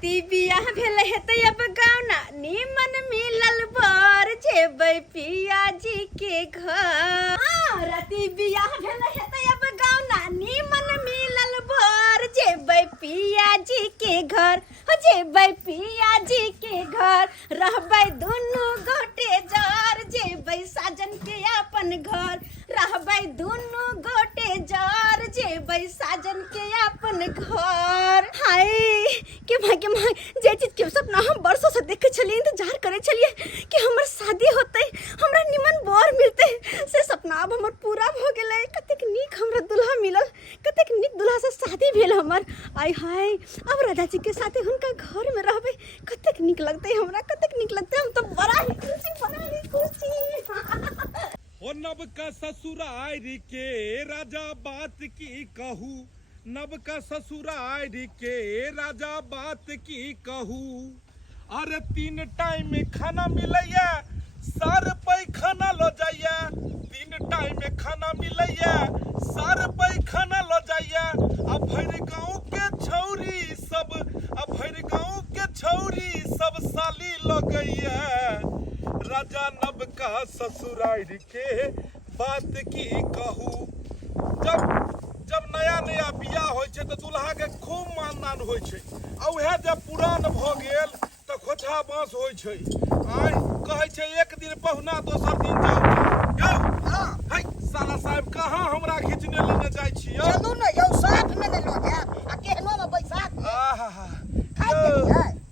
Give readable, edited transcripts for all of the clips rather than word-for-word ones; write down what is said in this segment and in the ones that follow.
राती बियाह भेले हेतै अब गाउना निमन मिलल बर जेबै पिया जी के घर। राती बियाह भेले हेतै अब गाउना निमन मिलल बर जेबै पिया जी के घर। जेबै पिया जी के घर रहबै दुनू गोटे जर जेबै साजन के अपन घर। रहबै दुनू गोटे जर जेबै साजन के अपन घर। हाय के माय जे चीज के सपना हम बरसों से देखे छलिए इंतजार करे छलिए कि हमर शादी होतै हमरा निमन बर मिलतै से सपना अब हमर पूरा भ गेलै। कतेक नीक हमरा दुल्हा मिलल कतेक नीक दुल्हा से शादी भेल हमर। आय हाय अब राजा जी के साथे हुनका घर में रहबै कतेक नीक लगतै हमरा कतेक नीक लगतै। हम तो बड़ा ही खुशी हो नब का ससुरार के राजा बात की कहू नब का ससुरार के राजा बात की कहू। अरे 3 टाइम में खाना मिलैया सर पैखाना लो जाइया 3 टाइम में खाना मिलैया सर पैखाना लो जाइया। अब भर गाँव के छौरी सब अब भर गाँव के छौरी सब साली लगैया। राजा नब का ससुरार के बात की कहू। जब नया नया बियाह होय छै त दुल्हा के खूब मानदान होय छै आ उहे जब पुरान भ गेल त खोछा बाँस होय छै। आय कहै छै एक दिन पहुना दोसर दिन जाऊ। यौ हाय साला साहब कहाँ हमरा खींचने लेने जाइ छी यौ। चलू न यौ साथ में न लो जाब आ केहनो में बैसात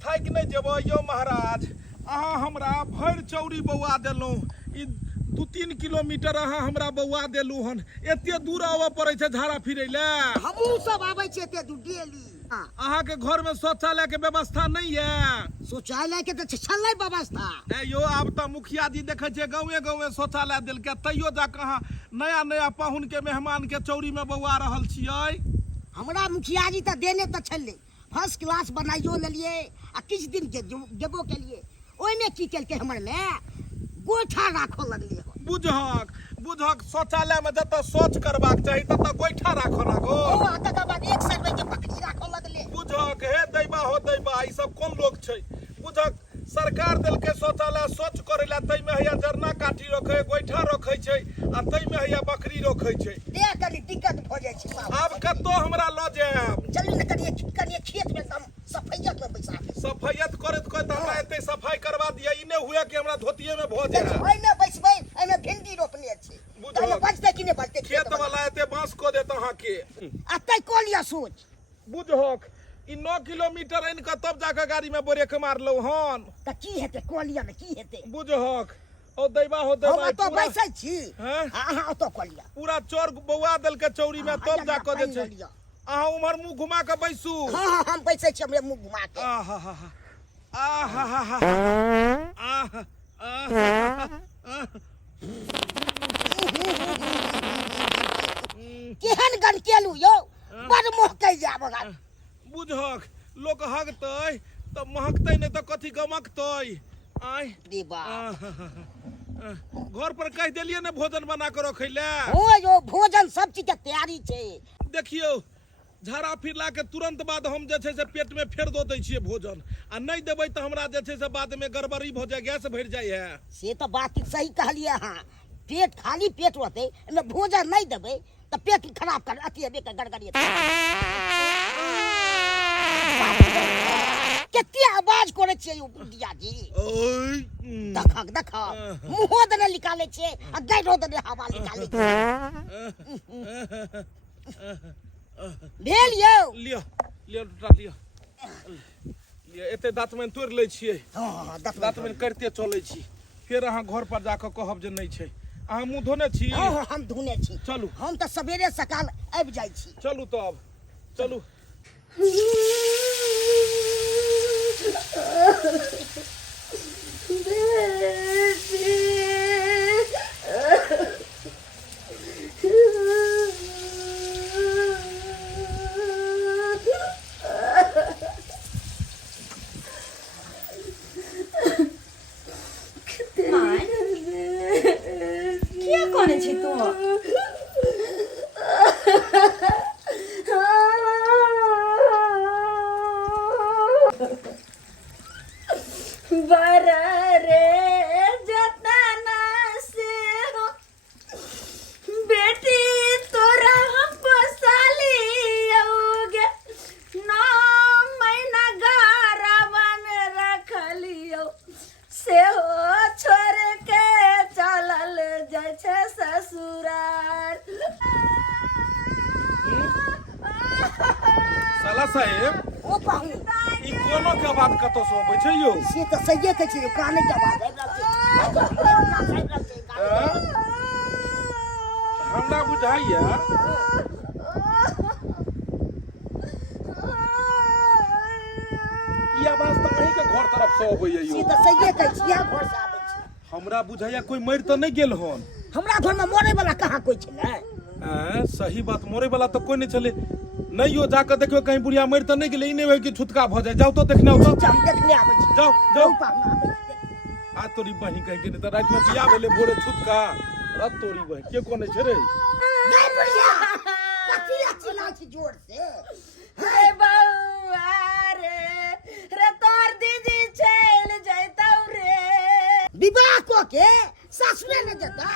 थाकि नहीं जेबो यौ महाराज। अहाँ हमरा भरि चौरी बौआ देलहुँ ई 2-3 किलोमीटर अहाँ हमरा बौआ देलू हन एते दूर आबऽ पड़ै छै झाड़ा फिरै ले। हमहू सब आबै छी एते दूर डेली। अहाँ के घर में शौचालय के व्यवस्था नहीं है। शौचालय के तो छलै व्यवस्था यो आब तो मुखिया जी देखे छे गाँवे गाँवे शौचालय देलकै तैयो जाके अहाँ नया नया पाहुन के मेहमान के चौरी में बौआ रहल छियै। हमरा मुखिया जी तो देने तो छलै फर्स्ट क्लास बनाइयो लेलिए आ किछ दिन गेबो केलिए ओइ में की केलकै हमर में गोइठा राखो लगलिए। बुझक शौचालय में जत शौच करबाक चाही तत गोइठा राखो लागो। ओ तकर बाद एक साइड में के बकरी राखो लगले। बुझक हे दैबा हो दैबा ई सब कोन लोग छै। बुझक सरकार देलकै शौचालय शौच करे ला तै में हैया जरना काठी रखे गोइठा रखे छै आ तै में हैया बकरी रखे छै। दे कनी दिक्कत भ जाय छै साहब। आब कतो हमरा ल जायब चलू न कनिए खेत में हम सफैयत में बैसा दे। सफैयत करत हमरा एते सफाई करवा दिया ई ने हुए कि हमरा धोतिये में भ जाय। ओइ में बैसबै एइ में भिंडी रोपने छै ओइ में बचतै कि नै बचतै खेत वाला एते बांस को देत अहाँ के अतै को लिया सोच। बुझक ई 9 किलोमीटर इन के तब जाके गाड़ी में ब्रेक मारलौ हन त की हेतै कोलिया में की हेतै। बुझक ओ दैबा हो दैबा हम तो बैसै छी हैं अहाँ तो कोलिया पूरा चोर बौआ देल के चौरी में तब जाके दे छै। अहाँ उमर मुंह घुमा के बैसू। हां हम बैसै छी हमरे मुंह घुमा के। केहन गन केलू यौ बड़ महकै जाब। बुझक लोक हगतै त महकतै नै त कथी गमकतै। आय रे बा घर पर कह देलिए ने भोजन बना के रखै ले। हो यो भोजन सब चीज के तैयारी छै। देखियो झाड़ा फिरला के तुरंत बाद हम जे छै से पेट में फेर दो दै छियै भोजन आ नहीं देबै त हमरा जे छै से बाद में गड़बड़ी भ जाय गैस भर जाय है। से तो बात सही कहलिए अहाँ पेट खाली पेट रहतै एमे भोजन नहीं देबै त पेट खराब कर अथी हेबे के गड़गड़ी केते आवाज करे छियै यौ बुढ़िया जी। ओय देखक मुंहो दने निकाले छियै आ गैरो दने हवा निकाले छियै। भेल यौ लियो एते दाँतमैन तोड़ लै छियै। हां दाँतमैन करते चलै छी फिर अहाँ घर पर जाके कहब जे नहीं छै। अहाँ मुंह धोने छी। हां हम धोने छी। चलू हम त सवेरे सकाल आबि जाइ छी। चलू तब चलू। क्या करे छी तू। बररे जतना से हो बेटी तोरा हम पोसाली औगे 9 महीना घरवा में रखलियो से हो छोड़ के चलल जाइ छै ससुराल। साला साहेब ओ पाहू ई कोनो के बात कतो से होबै छै यो? से तो सही कहै छै, काने के आवाज आबि रहल छै। हमरा बुझाइया ई आवाज त अहीं के घर तरफ से अबैया से यो। तो सही कहै छी, यहाँ घर से आबै छै। हमरा बुझाइया कोई मरि त नहीं गेल हन। हमरा घर में मरे वाला कहाँ कोई छलै? सही बात, मरे वाला तो कोई नहीं चले। नहीं यो जाकर देखियो कहीं बुढ़िया मरि त नहीं गेले, ई नहीं होय कि छुतका भ जाए। जाओ तो देखने हो तो हम देखने आबै छी। जाओ जाओ। पाहू आबै छी। आ तोरी बहिन कहीं के नहीं त रात में बियाह भेले भोरे छुतका। रत तोरी बहिन के कोने छै रे? नहीं बुढ़िया कथी ला चिल्लाइ छी जोर से? हे बउआ रे तोर दीदी चल जैतौ रे। विवाह को के सासुरे न जेता,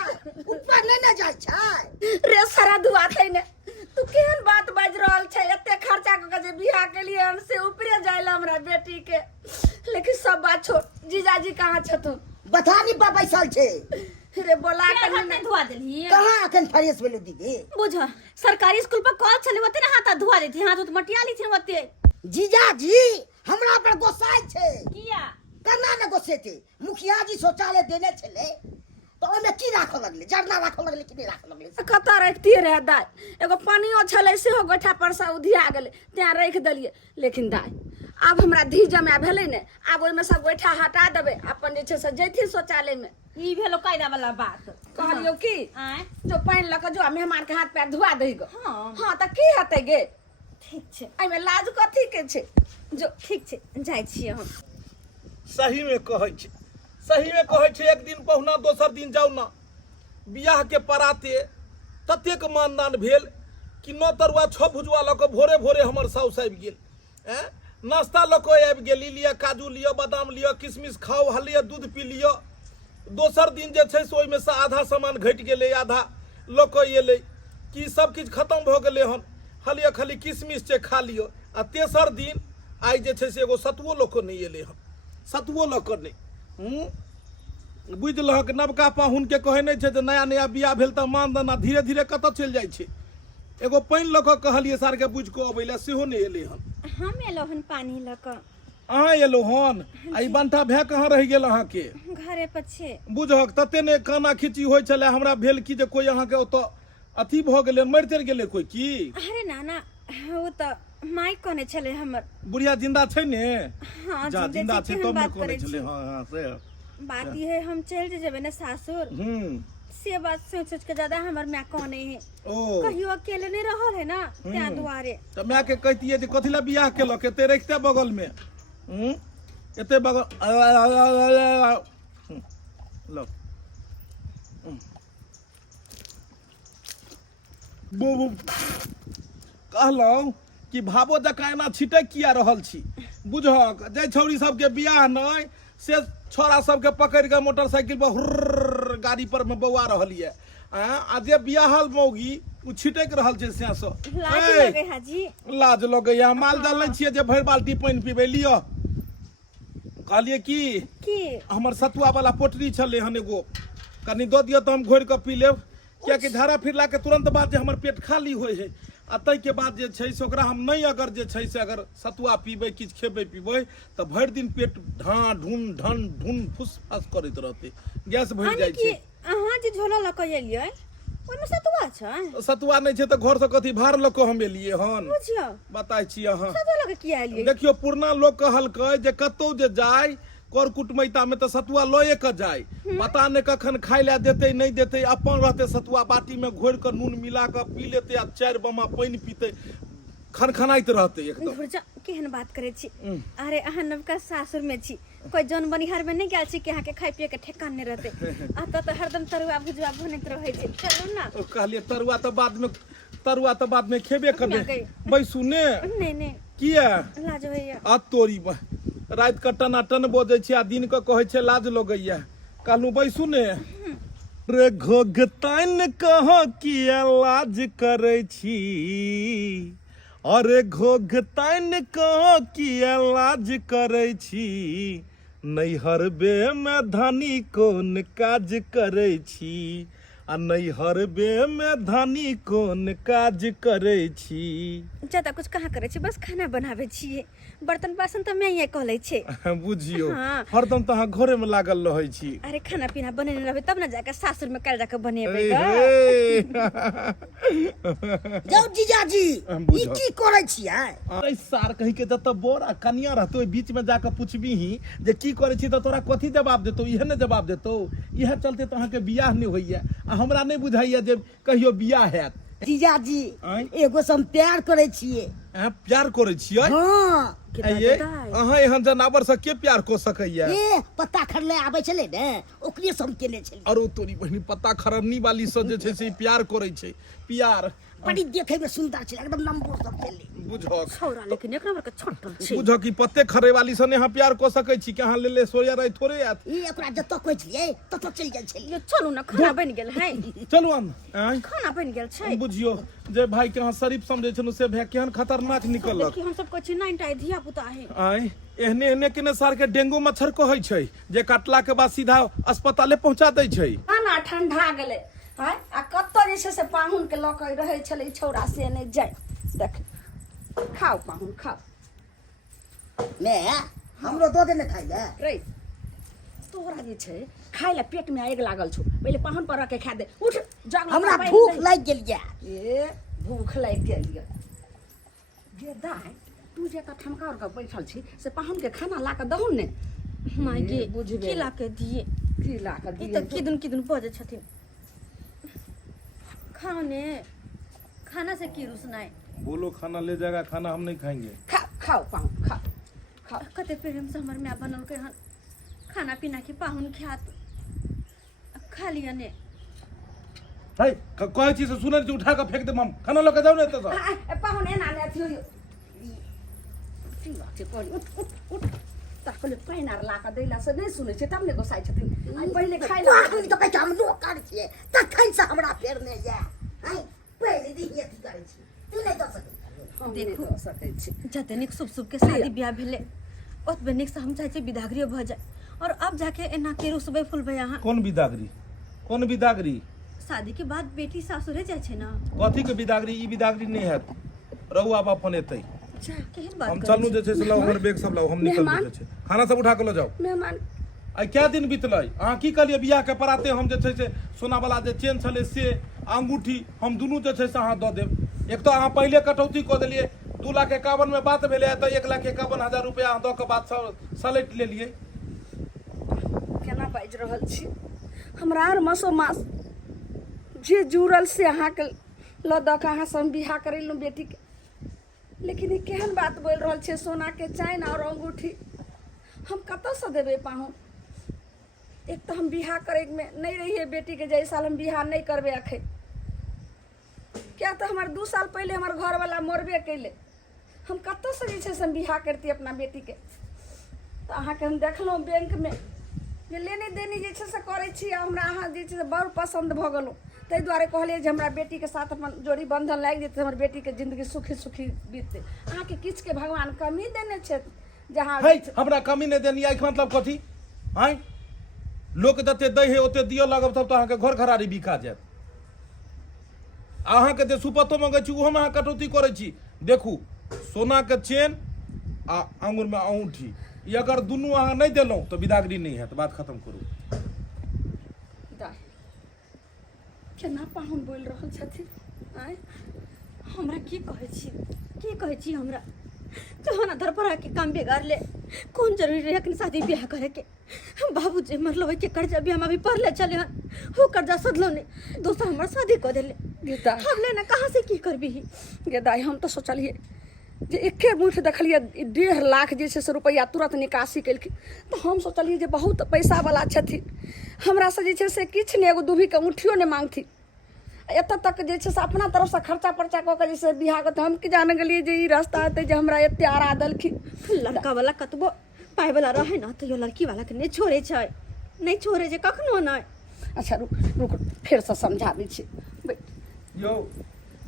ऊपर नहीं न जाय छै रे सारा दुआते ने तू केहन बात बाज रहल छै? एते खर्चा क के जे बियाह के लिए हमसे ऊपरे जाइल हमरा बेटी के। लेकिन सब बात छोड़, जीजाजी कहाँ छथुन? बथानी पर बैसल छै। रे बोला के नहीं धुआ देली कहाँ अखन फ्रेश भेलु दीदी? बुझ सरकारी स्कूल पर कॉल चले होते ना, हाथ धुआ देती, हाथ तो मटिया ली थी होते। जीजाजी हमरा पर गोसाई छै। किया केना न गोसेते? मुखिया जी शौचालय देने छले तो ओमे की राखो लगले? जरना राखो लगले कि नहीं राखो लगले? कता रखती रहे दाय, एगो पानियो छले सेहो गोठा पर से उधिया गेले, त्या रख देलिए। लेकिन दाय अब हमरा धी जमा भेले ने, अब ओइमे सब गोठा हटा देबे, अपन जे छै से जैथी शौचालय में। ई भेलो कायदा वाला बात। कहलियो की आय जो पानी लक जो मेहमान के हाथ पैर धुआ दही गो। हाँ। हाँ त की हेतै गे? ठीक छै, एमे लाज कथी के छै? जो ठीक छै, जाय छियै हम। सही में कहै छै, सही में कहै छै। एक दिन पहुना दोसर दिन जाउ ना। बियाह के पराते ततेक मानदान भेल कि 9 तरुआ 6 भुजवा ल के भोरे भोरे हमर साउस आबि गेल। नाश्ता ल के आबि गेल, लिया काजू लिया, बादाम लिया, किशमिश खाओ, हलिया दूध पी लिया। दोसर दिन जे छै से ओइमे से आधा सामान घटि गेलै, आधा ल के एलै कि सब किछ खत्म भ गेलै हन। हलिया खाली किशमिश छै खा लियो। आ तेसर दिन आइ जे छै से एगो सतुओ ल के नहीं एलै हन। सतुओ ल के नहीं। बुझ लहक नवका पाहुन के कहे नहीं छै जे नया नया बियाह भेल त मानदान आ धीरे धीरे कत चल जाइ छै। एगो पानि ल के कहलिए सार के बुझ के अबै ले, सेहो नहीं एलै हन। हम एलो हन पानी ल क। अहाँ एलो हन? आ ई बंठा भे कहाँ रह गेल अहाँ के? घरे पर छे। बुझहक तते ने काना खिची होय छले, हमरा भेल कि जे कोई अहाँ के ओत अथी भ गेलै, मरि तर गेलै कोई की? अरे नाना वो त माई कोने छले हमर। बुढ़िया जिंदा छै ने? हाँ जा जिंदा छै तब ने बात कोने करे छले। छी। हां हां से बात ये है हम चल जेबे ना सासुर, से बात सोच सोच के ज्यादा हमर मैं कोने है। ओ कहियो अकेले नहीं रहल है ना, त्या दुआरे। त मैं के कहतिए जे कथि ला बियाह केलक? एते रखते बगल में। एते बगल लो कहलौं कि भाबो जकाँ एना छिटक किया रहल छी? बुझहक जे छौरी सबके बियाह नहीं से छोरा सबके पकड़ के मोटरसाइकिल पर हुर्र गाड़ी पर में बौआ रहल ये। आ जे बियाहल मौगी उ छिटक रहल छै से सो। लाज ए, लगे हाजी। लाज लगे या माल जाल नहीं छिए जे भर बाल्टी पानी पीबे लियो। कहलिए कि हमर सतुआ वाला पोटरी छले हन एगो, कनी दो दियो तो हम घोर के पी लेब। क्या कि धारा फिरला के तुरंत बाद जे हमर पेट खाली होय है, आ तै के बाद जे छै से ओकरा हम नहीं अगर जे छै से अगर सतुआ पीबै किछ खेबै पीबै त भर दिन पेट ढां ढून ढन ढून फुस फस करैत रहते, गैस भर जाय छै। अहाँ जे झोला ल के एलियै ओइमे सतुआ छै? सतुआ नहीं छै त घर से कथी भार ल के हम एलिए हन? बुझियो बताय छी अहाँ। सतुआ ल के किया एलियै? देखियो पुरना लोग कहलकै जे कतौ जे जाय कर कुटमैता में तो सतुआ लए के जाय, पता नहीं कखन खाय ले देते नहीं देते, अपन रहते सतुआ बाटी में घोर के नून मिला के पी लेते आ 4 बमा पानी पीते, खनखनाइत रहते एकदम। धुरजा केहन बात करे छी? अरे अहाँ नवका सासुर में छी, कोई जौन बनिहार में नहीं गेल छी कि अहाँ के खाय पिए के ठेकान नहीं रहते। आ तो हरदम तरुआ भुजवा बनैत रहे छै। चलू ना। कहलिए तरुआ तो बाद में खेबे करबे। बैसू ने नहीं नहीं किया लाज होइया। आ तोरी रात के टनाटन बजै छै आ दिन के कहै छै लाज लगैया। कहलू बैसू ने। रे घोघताइन कह किया लाज करै छी, अरे घोघताइन कह किया लाज करै छी, नैहरबे में धनी कोन काज करै छी, आ नैहरबे में धनी कोन काज करै छी। ज्यादा कुछ कहाँ करे छी, बस खाना बनावे छिए। बर्तन बासन तो मैं ये कह ले छे। बुझियो हाँ। हरदम तो अहाँ घरे में लागल रहै छी। अरे खाना पीना बनेने रहबे तब ना जाके सासुर में कल जाके बनेबे ग। जाओ जीजाजी बुझो। ई की करे छियै? अरे सार कहीं के जत बोरा कनिया रहतो ओइ बीच में जाके पूछबी ही जे की करे छी त तोरा कथी जवाब देतो, इहे ने जवाब देतो। इहे चलते तो अहाँ के बियाह नहीं होइया आ हमरा नहीं बुझाइया जे कहियो बियाह हैत। जीजाजी आँय? एगो से हम प्यार करे छियै। प्यार करे छियै? हाँ ये अहाँ एहन जनावर से के प्यार को सकैया? ए पत्ता खरले आबै छले ने ओकरे से हम केने छलियै। अरो तोरी बहनी पत्ता खरनी वाली से जे छै से प्यार करे छै। प्यार बड़ी देखे में सुंदर छले, एकदम नंबर सब छले। बुझो छौरा लेकिन एक नंबर के छटल छे। बुझो कि पत्ते खरे वाली से अहाँ प्यार को सकै छी कि अहाँ ले सोया रहे थोड़े आत। ई एकरा जत कहै छलियै तत चल जाइ छलियै। ये चलू ना खाना बन गेल है। चलू हम आँय? खाना बन गेल छै। बुझियो जे भाई के अहाँ शरीफ समझे छनु से भाई केहन खतरनाक निकलक। देखी हम सब कहै छी नाइन टाइ धिया पुता है। आय एहने एहने केने सार के डेंगू मच्छर कहै छै जे काटला के बाद सीधा अस्पताले पहुंचा दै छै। खाना ठंडा गेलै हैं आ कत्तो जे छै से पाहुन के लऽ के रहै छलै छौड़ा से नहि जाय। देख खाओ पाहुन खाओ मैं हमरो दो देने खाइ ले। रे तोरा जे छै खाय ले पेट में आगि लागल छौ, पहिले पाहुन पर के खा दे। उठ जग हमरा भूख लागि गेल या। ए भूख लागि गेल ये। गे दाइ तू जे का ठमका के बैठल छी से पाहुन के खाना ला के दहु ने। माय गे बुझबे की ला के दिए। की ला के ई दिए त किदुन बजे छथिन। खाओ ने खाना से की रुसनाई। बोलो खाना ले जाएगा, खाना हम नहीं खाएंगे। खाओ पाहुन खाओ खाओ। कते प्रेम से हमर माँ बनल के हन खाना पीना के पाहुन खात खा लिया ने। है कहै छी से सुनै छी उठा के फेंक दे। हम खाना लेके जाऊ ने एतै से। पाहुन एना ने अथी होइयो। की बात छै करी उठ उठ उठ। तकले पाइन आर ला के दैला से नहीं सुनै छै तब ने गोसाइ छथिन। आई पहिले खाइ ला पाहुन तो कहै छै हम नौकर छियै तखन से हमरा फेर ने या। हैं पहिले दिन अथी करै छी तू नहीं दो सकै। हम देखू। नहीं दऽ सकै छी। जते निक शुभ शुभ के शादी ब्याह भेले ओतबे निक से हम चाहे छी विदागरियो भ जाए। और अब जाके एना के रुसबे फुलबे यहाँ। कौन बिदागरी? कौन बिदागरी? शादी के बाद बेटी सासुरे जाए छै ना। कथी के बिदागरी? ई बिदागरी नहीं हैत। रहू आप अपन एतै। अच्छा केहन बात हम करै चलू छी। जे छै से लाओ हमर बैग सब लाओ, हम निकल मेहमान। जे छै खाना सब उठा के लो जाओ। मेहमान आई क्या दिन बीतलै? अहाँ की कहलिए बियाह के पराते हम जे छै से सोना वाला जे चेन छले से अंगूठी हम दुनू जे छै से अहाँ दऽ देब। एक तो अहाँ पहिले कटौती कऽ देलिए 2,51,000 में बात भेलै तो 1,51,000 रुपया अहाँ दऽ के बात सब सलैट लेलिए। केना बाजि रहल छी? हमरा आर मसो मास जे जुड़ल से अहाँके लऽ दऽ के अहाँ से हम बियाह करेलहुँ बेटी के। लेकिन ई केहन बात बोल रहल छै? सोना के चैन और अंगूठी हम कतऽ से देबै पाहुन? एक तो हम बियाह करे में नहीं रहिए बेटी के, जै साल हम बियाह नहीं करबे अखन। क्या तो हमारे 2 साल पहले हमारे घर वाला मरबे कैले। हम कतऽ से जे छै से हम बियाह करती अपना बेटी के। तो अहाँके हम देखलहुँ बैंक में जे लेनी देनी जे छै से करै छी आ हमरा अहाँ जे छै से बड़ पसंद भऽ गेलहुँ। ताहि दुआरे कहलिए जे हमरा बेटी के साथ अपन जोड़ी बंधन लागि जेतै, हमर बेटी के जिंदगी सुखी सुखी बीततै। अहाँके किछु के भगवान कमी देने छथि जहाँ है हमरा कमी नहीं देनी आई मतलब कथी? हैं लोक जते दै है ओते दियो लगब तब तो अहाँ के घर घरारी बिका जायत। अहाँ के जे सुपतो मंगै छी उहो में अहाँ कटौती करै छी। देखू सोना के चेन आ अंगूर में अंगूठी ई अगर दुनू अहाँ नहीं देलहुँ तो बिदागरी नहीं हैत। बात खत्म करू। दाय केना पाहुन बोल रहल छथिन? आय हमरा की कहै छी हमरा जहाना धर पर के काम बिगाड़ ले। कौन जरूरी रहे कि शादी ब्याह करे के? बाबूजी मरलो के कर्जा भी हम अभी पढ़ ले चले हन हो कर्जा सधलो ने दोसर हमर शादी कर देले। गीता हम लेना कहाँ से की करबी? गे दाई हम तो सोचलिए जे एके मुठ देखलिए 1.5 लाख जे छै से रुपैआ तुरंत निकासी केलखिन। तो हम सोचलिए जे बहुत पैसा वाला छथिन, हमरा से जे छै से किछु नहीं एगो दूभी के मुठियो नहीं मांगथिन। एत तक जे छै से अपना तरफ से खर्चा पर्चा कऽ के जैसे बियाह के हम की जान गेलिए जे ई रास्ता हेतै जे हमरा एते आरा देलखिन। लड़का वाला कतबो पाय वाला रहे ना तो यो लड़की वाला के नहीं छोड़े छै, नहीं छोड़े छै कखनो नहीं। अच्छा रुक रुक फिर से समझाबै छी। यो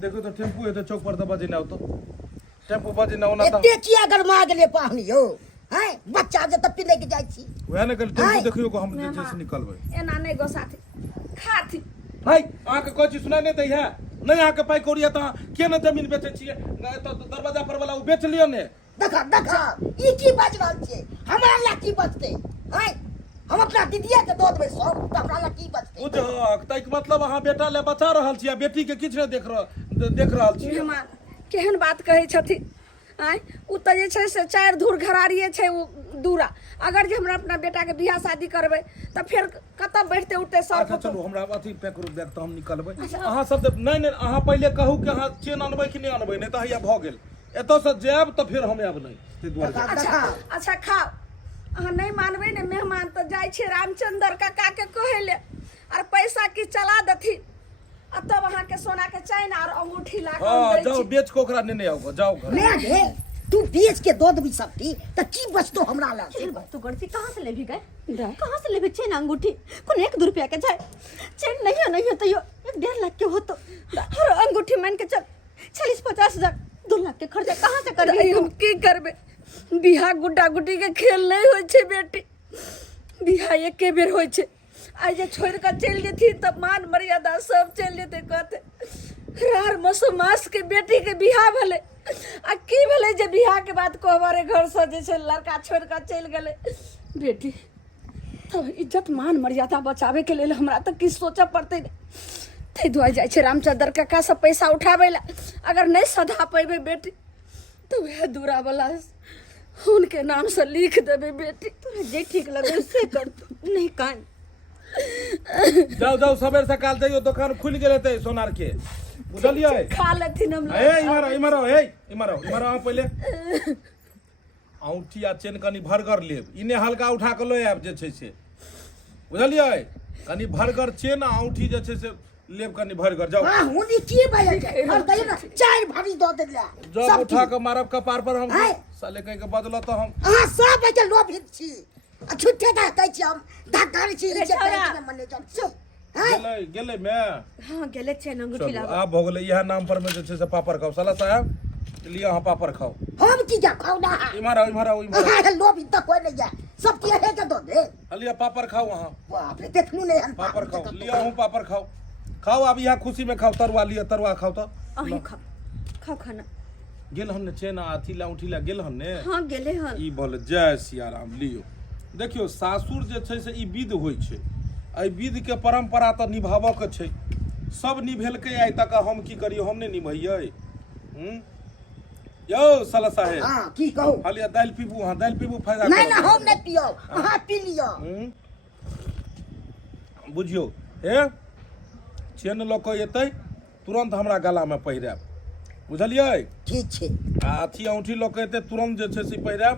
देखो तो टेम्पू है तो चौक पर तो बजे ना तो टेम्पू बजे ना होना था एते किया गरमा गेले पाहनी यो हैं बच्चा जे तपी लेके जाइ छी वह ना कल टेम्पू हाय। देखियो को हम जैसे निकलबै एना नहीं गो साथी खाथी हाय आके कोई चीज सुनाई नहीं दै है नहीं आके पाई कोरिया त के ना जमीन बेचे छिए तो दरवाजा पर वाला उ बेच लियो ने। देखा देखा ई की बाज रहल छै हमरा ला की बचते हैं हम अपना दीदिया के दो देबै सब त हमरा ला की बचते। बुझक तैक मतलब अहाँ बेटा ले बचा रहल छियै बेटी के किछ नहीं देख रहल छियै। मेहमान केहन बात कहै छथिन आय उ त जे छै से चार धूर घरारिए छै उ दूरा अगर जे हमरा अपना बेटा के बियाह शादी करबै त फिर कत बैठते उठते सब अच्छा चलू हमरा अथी पैक करू बैग त हम निकलबै। अहाँ सब नहीं नहीं अहाँ पहले कहू कि अहाँ चेन अनबै कि नहीं अनबै नहीं त हैया भ गेल एतौ से जायब त फिर हम आब नहीं ते दुआरे। अच्छा अच्छा खाओ अहाँ नहीं मानबै ने मेहमान त जाइ छै रामचंद्र काका के कहै ले और पैसा की चला देथिन आ तब अहाँ के सोना के चैन और अंगूठी ला के हां दै जाओ छी। बेच को ओकरा ने आओ जाओ घर ले गे तू बेच के दो देबी सबकी त की बचतो हमरा ला तू गड़ती कहाँ से लेभी गए, कहाँ से लेभी चेन अंगूठी कौन 1-2 रुपया के जाए चेन नहीं है तो यो 1-1.5 लाख के हो तो और अंगूठी मान के चल 40-50 हजार 2 लाख के खर्चा कहाँ से कर हम की करबे बियाह गुड्डा गुड्डी के खेल नहीं होय छै बेटी बियाह एके बेर होय छै आज जे छोड़ के चल जेथी त मान मर्यादा सब चल जेते कहते रार मसमास के बेटी के बियाह भले आ की भले जे बियाह के बाद को हमारे घर से जे छै लड़का छोड़ के चल गेले बेटी तब इज्जत मान मर्यादा बचावे के लेल हमरा त की सोचे पड़ते तै दुआ जाइ छै रामचंद्र काका से पैसा उठावे ला अगर नहीं सधा पेबे बेटी तो वह दूरा वाला उनके नाम से लिख देबे बेटी तोरा जे ठीक लगे से कर तू नहीं कान। जाओ जाओ सवेर सकाल जाइयो दुकान खुल गेल हेतै सोनार के बुझलियै खा लेथिन हम ए इमारो आ पहले औंठी आ चेन कनी भरगर लेब इने हल्का उठा के लो आब जे छै से बुझलियै कनी भरगर चेन आ औंठी जे छै से लेब कनी भरगर जाओ। हां हुनी की भले हर कहियो ना चार भारी दो दे ले जब उठा के मारब कपार पर हम हाय। साले कहीं के बदला तो हम हां सब बजे लोभित छी आ छुट्टे दा कहै छी हम धक्कर छी जे बैंक में मैनेजर चुप गेले मैं हाँ गेले चेन अंगूठी चलो लावा आप हो गेले यह नाम पर में जे छै से पापड़ खाओ साला साहब लिया हां पापड़ खाओ हम की जा खाऊ ना इमारो लोभित त कोई नहीं जा सब की है के दो दे लिया पापड़ खाओ वहां बाप रे देखनु नहीं हम पापड़ खाओ लिया हूं पापड़ खाओ खाओ अब यहाँ खुशी में खाओ तरुआ लिया तरुआ खाओ तो अही खा खाओ खाना गेल हमने चेन अथी ला उठी ला गेल हमने हाँ गेले हन ई बोले जय सिया राम लियो देखियो सासुर जे छै से ई विध होय छै एहि विध के परंपरा त निभाबऽ के छै सब निभेलकै आइ तक हम की करियो हम नहीं निभैयै यो साला साहेब हां की कहू हालिया दाल पीबू हां दाल पीबू फायदा नहीं ना हम नहीं पियो हां पी लियो बुझियो हे चेन लऽ कऽ एतै तुरंत हमरा गला में पहिराब बुझलियै ठीक छै आ अथी औंठी लऽ कऽ एतै तुरंत जे छै से पहिराब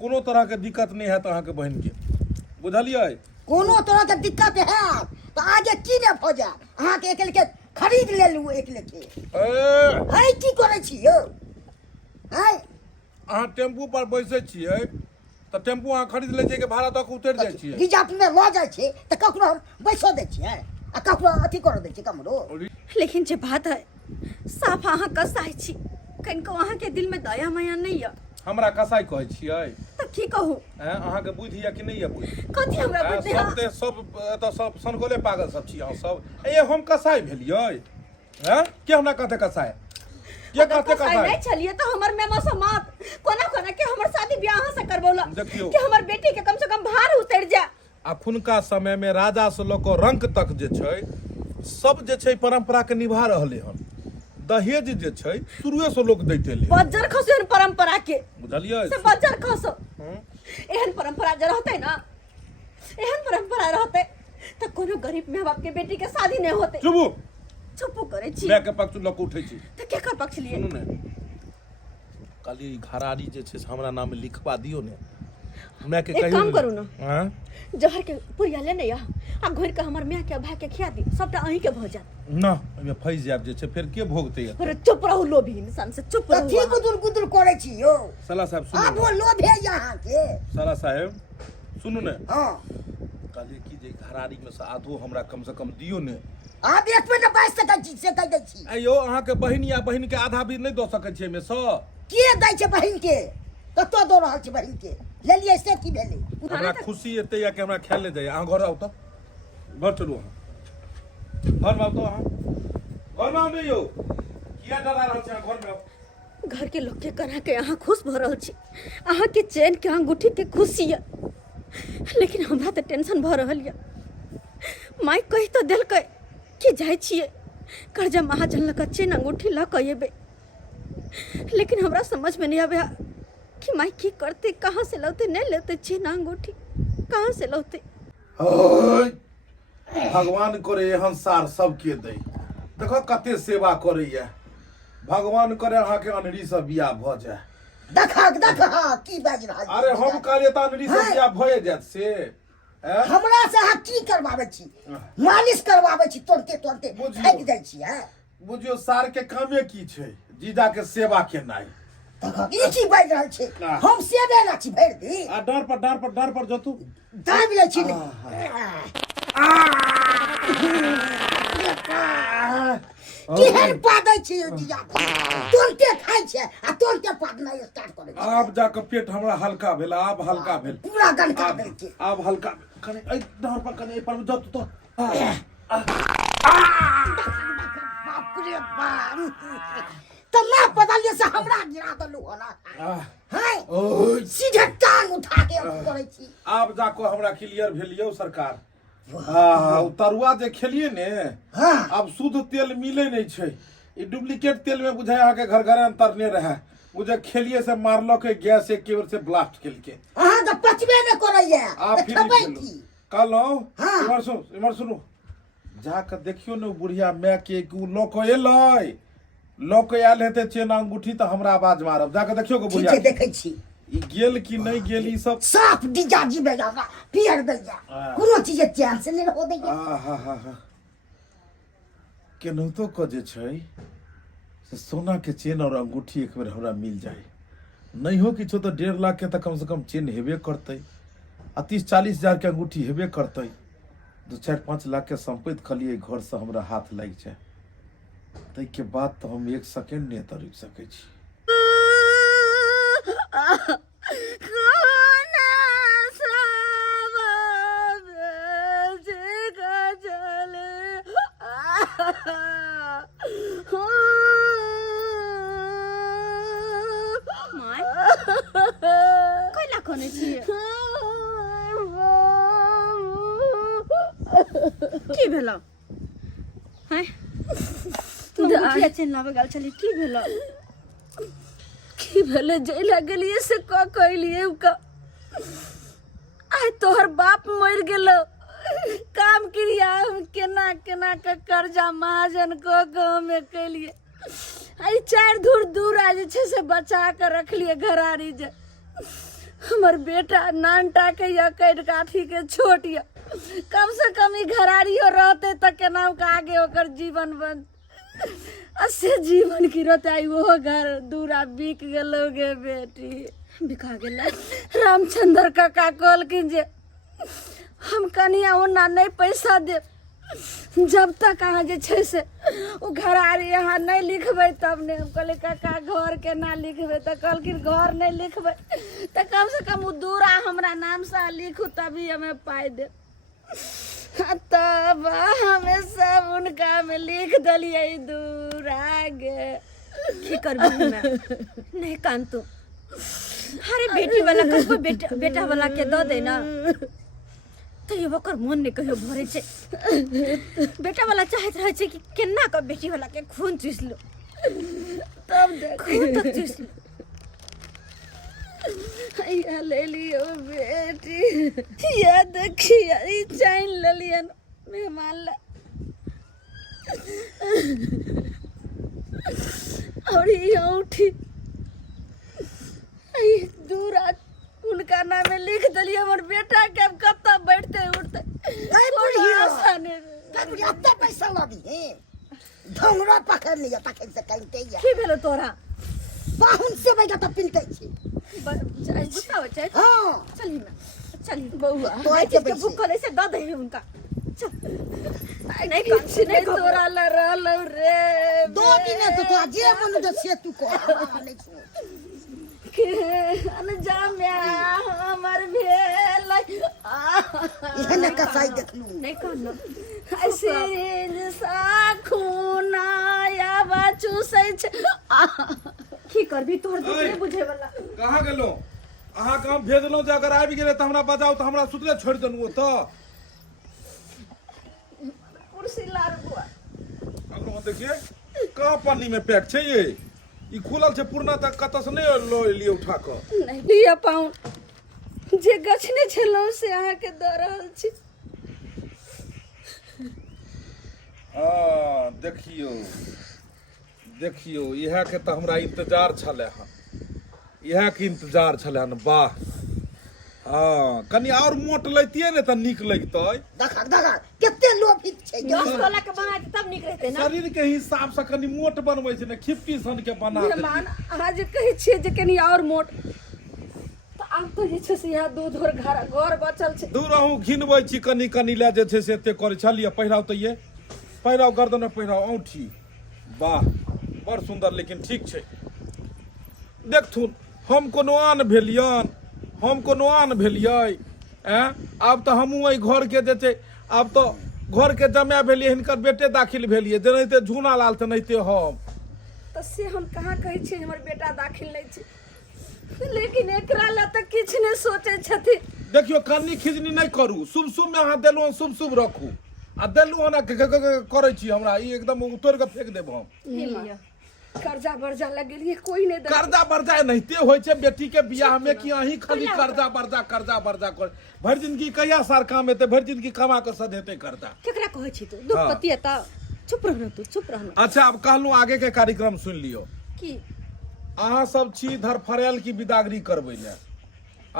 कोनो तरह के दिक्कत नहीं हैत अहाँके बहन के बुझलियै कोनो तरह के दिक्कत है तो आगे की ने हो जा अहाँ के एक लेके खरीद ले लू एक लेके है की करे छी यो है अहाँ टेम्पू पर बैसे छियै तऽ टेम्पू अहाँ खरीद लै छियै कि भाड़ा दऽ कऽ उतरि जाइ छियै रिजर्व में लऽ जाइ छै तऽ ककरो हम बैसो दै छियै आ ककरो अथी कर दै छियै कमरो लेकिन जे बात है साफ अहाँ कसाई छी कनिको अहाँ के दिल में दया माया नहीं है हमरा कसाई कहै छियै तो की कहू अहाँके बुद्धि यऽ कि नहीं यऽ बुद्धि कथी हमरा बुद्धि सब ते सब एतऽ सब सनगोले पागल सब छी अहाँ सब ए हम कसाई भेलियै हैं के हमरा कहते कसाई के कहते कसाई कसाई नहीं चलिए तो हमर मेमा समात कोना कोना के हमर शादी ब्याह अहाँ से करबौला देखियौ। कि हमर बेटी के कम से कम भार उतर जा अखुनका समय में राजा से लऽ कऽ रंक तक जे छै सब जे छै परंपरा के निभा रहले हन दहेज जे छै शुरुए से लोग दैते ले बज्जर खसो एहन परंपरा के बुझलियै से बज्जर खसो एहन परंपरा जे रहते ना एहन परंपरा रहते तो कोनो गरीब माँ बाप के बेटी के शादी नहीं होते चुबू चुप करे छी मैं के पक्ष लऽ कऽ उठै छी तो के कर पक्ष लिए सुनू ने काली घरारी जे छै से हमरा नाम लिखवा दियो ने मैं के एक कहियो काम ने। करू ना। हाँ? जहर के पुरिया लेने या आ घोर के हमर माय के भाई के खिया दी सबटा अहीं के भ जात। ना एमे फंस जाब जे छै फिर के भोगतै अरे चुप रहू लोभी इंसान से चुप रहू। कथी गुदुर गुदुर करे छी यो? साला साहब सुनू अब ने। वो लोभ है यहाँ के। साला साहब सुनू ने। हाँ कहलिए कि जे घरारी में से आधो हमरा कम से कम दियो ने। आप एक पे न बाइस सकै छी से कह दै छी। आइयो अहाँ के बहिन या बहिन के आधा भी नहीं दो सकै छियै में स। के दै छै बहिन के? कतो दो रहल छै बहिन के? ले लिए से की भेलै? हमरा खुशी एते या कि हमरा खाय ले जाय। अहाँ घर आउ त। घर चलू अहाँ। घर में आउ तो अहाँ। घर में आउ नहीं यौ। किया डरा रहल छै घर में आउ। घर के लोग के करा के यहाँ खुश भ रहल छी। अहाँ के चैन के अंगूठी के खुशी है, लेकिन हमरा तो टेंशन भ रहल है। माई कही तो दिल के कि जाय छिए कर्जा महाजन लग चैन अंगूठी ला के एबे, लेकिन हमरा समझ में नहीं आवे कि माई की करते, कहाँ से लौते, नहीं लेते चैन अंगूठी कहाँ से लौते। ओय भगवान करे एहन सार सबके दै। देखो कते सेवा करैया। भगवान करे अहाँ के अनरी से बियाह भ जाय। देखा देखा की बाज रहल छी? अरे हम कहलिए त अनरी से बियाह भए जात से। हैं? हमरा से अहाँ की करवाबै छी? मालिश करवाबै छी तुरंते तुरंते बुझियौ। फेंक दै छी हैं? बुझियो सार के कामे की छै? जीजा के सेवा केनाइ। देखा ई की बाज रहल छी? ना। हम सेबे ना छी भरि दिन। आ डर पर जतू। दाबि लै छी। केहन पादै छी यो जिया? तुरंते खाइ छै आ तुरंते पादनाइ स्टार्ट करै छै। आब जाके पेट हमरा हल्का भेल। आब हल्का भेल। पूरा गनका भेल के। आब हल्का कने ए डर पर कने ए पर जतू तो। बाप रे बाप। तो मैं बदलिए से हमरा गिरा दलू होला। हैं? ओय सीधे टांग उठा के करै छी। आब जाको हमरा क्लियर भेलियौ सरकार। हाँ तरुआ जे खेलिए ने हाँ अब शुद्ध तेल मिले नहीं छै। ई डुप्लीकेट तेल में बुझाय अहाँ के घर घर अंतरने रहे। मुझे खेलिए से मारलो के गैस एक के से ब्लास्ट केल के। अहाँ तो पचबे न करैया। आप तो फिर खबै खेलो। की? कहलो हाँ। इमर सुनो। जाके देखियो ने बुढ़िया मैं के उ लोक एलै। लोक आयल हेते चेन अंगूठी त हमरा आवाज मारब। जाके देखियो को ठीक बुढ़िया। है देखै छी। ई गेल कि नहीं गेल ई सब। साफ डिजाजी बेजागा पियर दैया। कोनो चीज चैन से नहीं हो दैया। आहा केनाहितो क जे छै से सोना के चेन और अंगूठी एक बेर हमरा मिल जाए। नहीं हो किछो तो 1.5 लाख के तो कम से कम चेन हेबे करतै। आ 30-40 हजार के अंगूठी हेबे करतै। 2-4-5 लाख के संपत्ति खलिए घर से हमरा हाथ लग जाए। तै के बाद तो हम 1 सेकंड नहीं तो रुक सकै छी। की भेलो हैं? तुम उठिया चैन लावे गाल चली की भेलो? की भेले जैला गेलिए से क कहलिए का आय तोहर बाप मर गेलो। काम क्रिया केना केना के कर्जा महाजन को गाँव में कैलिए। आई 4 धूर दूरा जे छे से बचा के रखलिए घरारी जे। हमर बेटा नानटा के या कैट काठी के छोट या कम से कम ई घरारियो रहते त केना के आगे ओकर जीवन बन। असे जीवन की रहते आई वो घर दूरा बिक गेलोगे बेटी। बिका गेला। रामचंद्र काका कहलखिन जे हम कनिया ओना नहीं पैसा दे जब तक अहाँ जे छै से ओ घरारी अहाँ नहीं लिखबै तब ने। हम कहले काका घर के ना लिखबै त कहलखिन घर नहीं लिखबै त कम से कम उ दूरा हमरा नाम से लिखू तभी हमें पाई दे। तब हमें सब उनका में लिख दलिए दूरा गे। की करबी मैं? नहीं कान तू। अरे बेटी वाला कसबो बेटा वाला के दो दे ना। तो ये ओकर मन ने कहियो भरे छे। बेटा वाला चाहत रहे छे कि केना का बेटी वाला के खून चूस लो। तब देख खून तक चूस लो। या ले लियो बेटी। या देखिए ई चैन ले लियन मेहमान ला। और ये उठी आई दूरा ठिकाना में लिख दिलिए हमर बेटा के अब कत्ता बैठते उठते ए बुढ़िया आसाने ए बुढ़िया अत्ते पैसा लगी है ढोंगरा पकड़ लिया तखन से कहते या की भेलो तोरा पाहुन से बैठा त पिलते छी बताओ चाहे हां चली ना चली बउआ तो आई ऐसे के बैठे। भूखले से दे दे उनका नहीं कुछ नहीं तोरा ला रहल रे 2 दिन तो जे मन दे से तू को नहीं छोड़ के अनजाम्या हमर भेल इहने कसाई देखलू नहीं कहनो ऐसे साखुना या बाचू सै छ की करबी तोर दुख ऐ। नहीं बुझे वाला कहाँ गेलो अहाँ के हम भेजलहुँ जे अगर आबि गेलै तऽ हमरा बजाउ तऽ हमरा सुतले छोड़ि देलहुँ ओतऽ कुर्सी लार बुआ अब देखिए कहाँ पन्नी में पैक छै ये ई खुलल छै पूर्णा तक कतऽ से नहीं लो लिए उठा कऽ नहीं लिया पाऊं जे गछने छलौ से अहाँ के द रहल छी देखियो देखियो इएह के तऽ हमरा इंतजार छलै हन इएह के इंतजार छलै हन वाह हाँ कनी और मोट लैतियै ने तऽ नीक लगितै देखा देखा केते लोभित छै गे। वाला के बना के तब निक रहते ना शरीर के हिसाब से कनी मोट बनबै छै ने खिपकी सन के बना मेहमान देलियै अहाँ जे कहै छियै जे कनी और मोट तऽ आब तऽ जे छै से यहाँ दूध और घर बचल छै दूर अहूँ घिनबै छी कनी कनी लए जे छै से एते करै छलियै पहिराव तऽ ये पहिराव गर्दन में पहिराव औंठी वाह बड़ सुंदर लेकिन ठीक छै देखथुन हम कोनो आन भेलियन हम कोनो आन भेलियै आब तऽ हमहूँ एहि घर के जे छै आब तऽ घर के जमाय भेलियै हिनकर बेटे दाखिल भेलियै जेनाहिते झूना लाल तेनाहिते हम तऽ से हम कहाँ कहै छियै हमर बेटा दाखिल नहि छै लेकिन एकरा लए तऽ किछु नहि सोचै छथिन देखियो कन्नी खिजनी नहीं करू शुभ शुभ में अहाँ देलहुँ शुभ शुभ रखू आ देलहुँ हन करै छी हमरा ई एकदम तोड़ के फेंक देब हम कर्जा बर्जा लग गेलिए कोई नहीं दे कर्जा बर्जा एनाहिते होइ छै बेटी के बियाह में कि अहीं खाली कर्जा बर्जा कर भरि जिंदगी कहिया सार काम हेतै भरि जिंदगी कमा के सधेतै कर्जा केकरा कहै छी तू दुख हाँ। पतिया त चुप रहना तू चुप रहना अच्छा अब कहलहुँ आगे के कार्यक्रम सुन लियो की अहाँ सब छी धरफड़ैल की बिदागरी करबै ले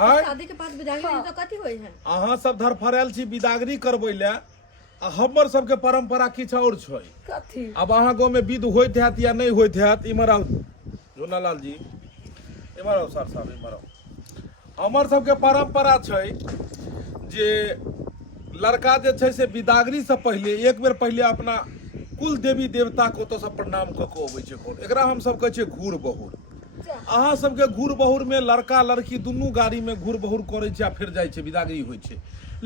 आय शादी के बाद विदाई नहीं तो कथी होई है अहाँ सब धरफड़ैल छी बिदागरी करबै ले आ हमर सबके परंपरा किछु और छै कथी अब अहाँ गाँव में विध होइत हैत या नहीं होइत हैत इमहर आओ झूनालाल जी इमहर आओ सर साहब इमहर आओ हमर सबके परंपरा छै जे लड़का जे छै से बिदागरी से पहले एक बेर पहले अपना कुल देवी देवता के ओतऽ से प्रणाम कऽ के अबै छै कोन एकरा हम सब कहै छियै घूर बहुर अहाँ सबके घूर बहुर में लड़का लड़की दुनू गाड़ी में घूर बहुर करै छै आ फिर जाइ छै बिदागरी होइ छै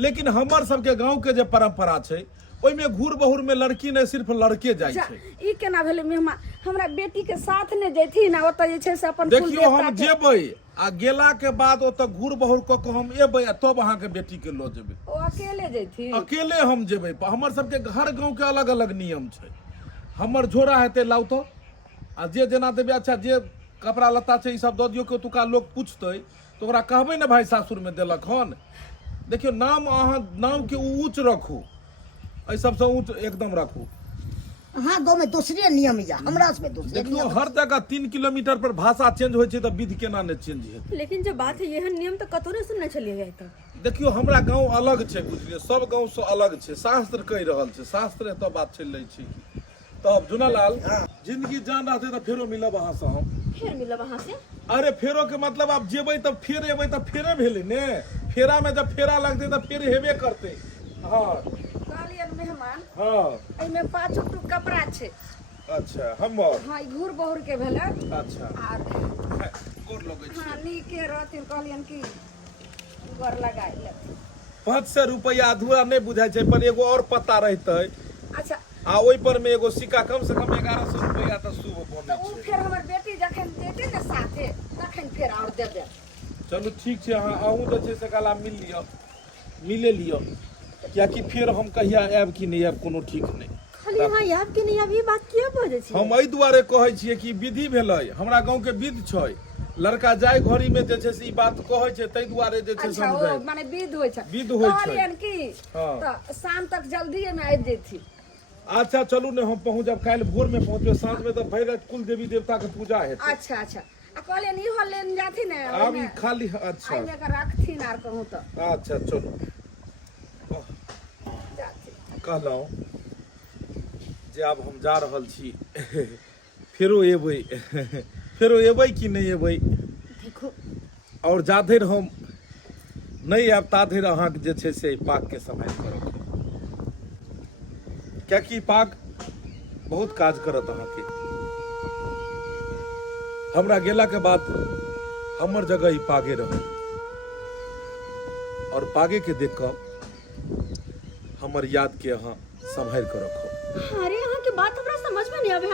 लेकिन हमर सबके गाँव के जे परंपरा छै ओइमे घूर बहुर में लड़की नहीं सिर्फ लड़के जाइ अच्छा छै ई केना भेलै मेहमान हमरा बेटी के साथ ने जेथिन आ ओतऽ जे छै से अपन देखियो हम जेबै आ गेला के बाद ओतऽ घूर बहुर कऽ के हम एबै आ तब अहाँ के बेटी के लऽ जेबै ओ अकेले जेथिन अकेले हम जेबै हमर सबके हर गाँव के अलग अलग नियम छै हमर झोरा हेतै लाउ तो आ जे जेना देबै अच्छा जे कपड़ा लत्ता छै ई सब दऽ दियौ कि ओतुका लोग पूछतै तो ओकरा कहबै ने भाई सासुर में देलक हन देखियो नाम अहाँ नाम के ऊँच रखू एहि सबसे ऊँच एकदम रखू हाँ गाँव में दूसरे नियम या हमरा में दूसरे देखियो नियम हर जगह 3 किलोमीटर पर भाषा चेंज होइ छै तऽ विधि केना नहि चेंज हेतै लेकिन जब बात है यह नियम तो कतो नहीं सुनने चलिए गए तो देखियो हमरा गांव अलग छै बुझलिए सब गांव से अलग छै शास्त्र कहि रहल छै शास्त्र एतऽ बात चलि रहै छै तब जुनालाल जिंदगी जान रहते तऽ फेरो मिलब अहाँ से हम फिर मिला वहां से अरे फेरो के मतलब आप जेबै तऽ फेर एबै तऽ फेरे भेलै ने फेरा में जब फेरा लगतै तऽ फेर हेबे करतै हाँ कहलियन मेहमान हाँ एहिमे 5 टुक कपड़ा छै अच्छा हमर हाँ ई घूर बहुर के भेलै अच्छा आर गोर लगै छै हाँ नीके रहथिन कहलियन कि गोर लगाइ लेथिन 500 रुपया अधूरा नहीं बुझाइ छै पर एगो और पता रहतै अच्छा आ ओहि पर में एगो सिक्का कम से कम 1100 रुपया तऽ शुभ तऽ बनै ओ छै फेर हमर बेटी जखन जेतै ने साथे तखन फेर और देबै चलू ठीक छै अहाँ अहूँ जे छै से कला मिले लिअ कियाकि फेर हम कहिया आयब कि नहीं आयब कोनो ठीक नहीं खाली हां याद के नहीं अभी बात किया बजे छी हम एहि दुआरे कहै छियै कि विधि भेलै हमरा गाँव के विध छै लड़का जाय घड़ी में जे छै से ई बात कहै छै ताहि दुआरे जे छै अच्छा समझाइ ओ माने विध होइ छै विध होइ छै। कहलियन कि हाँ। तऽ शाम तक जल्दीए में आबि जेथिन अच्छा चलू ने हम पहुँचब काल्हि भोर में पहुँचबै साँझ में तऽ भरि राति कुल देवी देवता के पूजा हेतै अच्छा अच्छा कहले नहीं हो लेन जाती ना अब ई खाली अच्छा आई में रखथिन आर कहूं तो अच्छा चलो जाती कहलौं जे अब हम जा रहल छी फेरो एबै फेरो एबै कि नहीं एबै देखो और जा धरि हम नहीं आब ता धरि अहाँके जे छै से पाक के सम्हारि कऽ रखब कियाकि पाक बहुत काज करत अहाँके हमरा गेला के बाद हमर जगह ई पागे रह और पागे के देख कऽ हमर याद के अहाँ सम्हारि कऽ रखब अरे यहाँ के बात हमरा समझ में नहीं आवे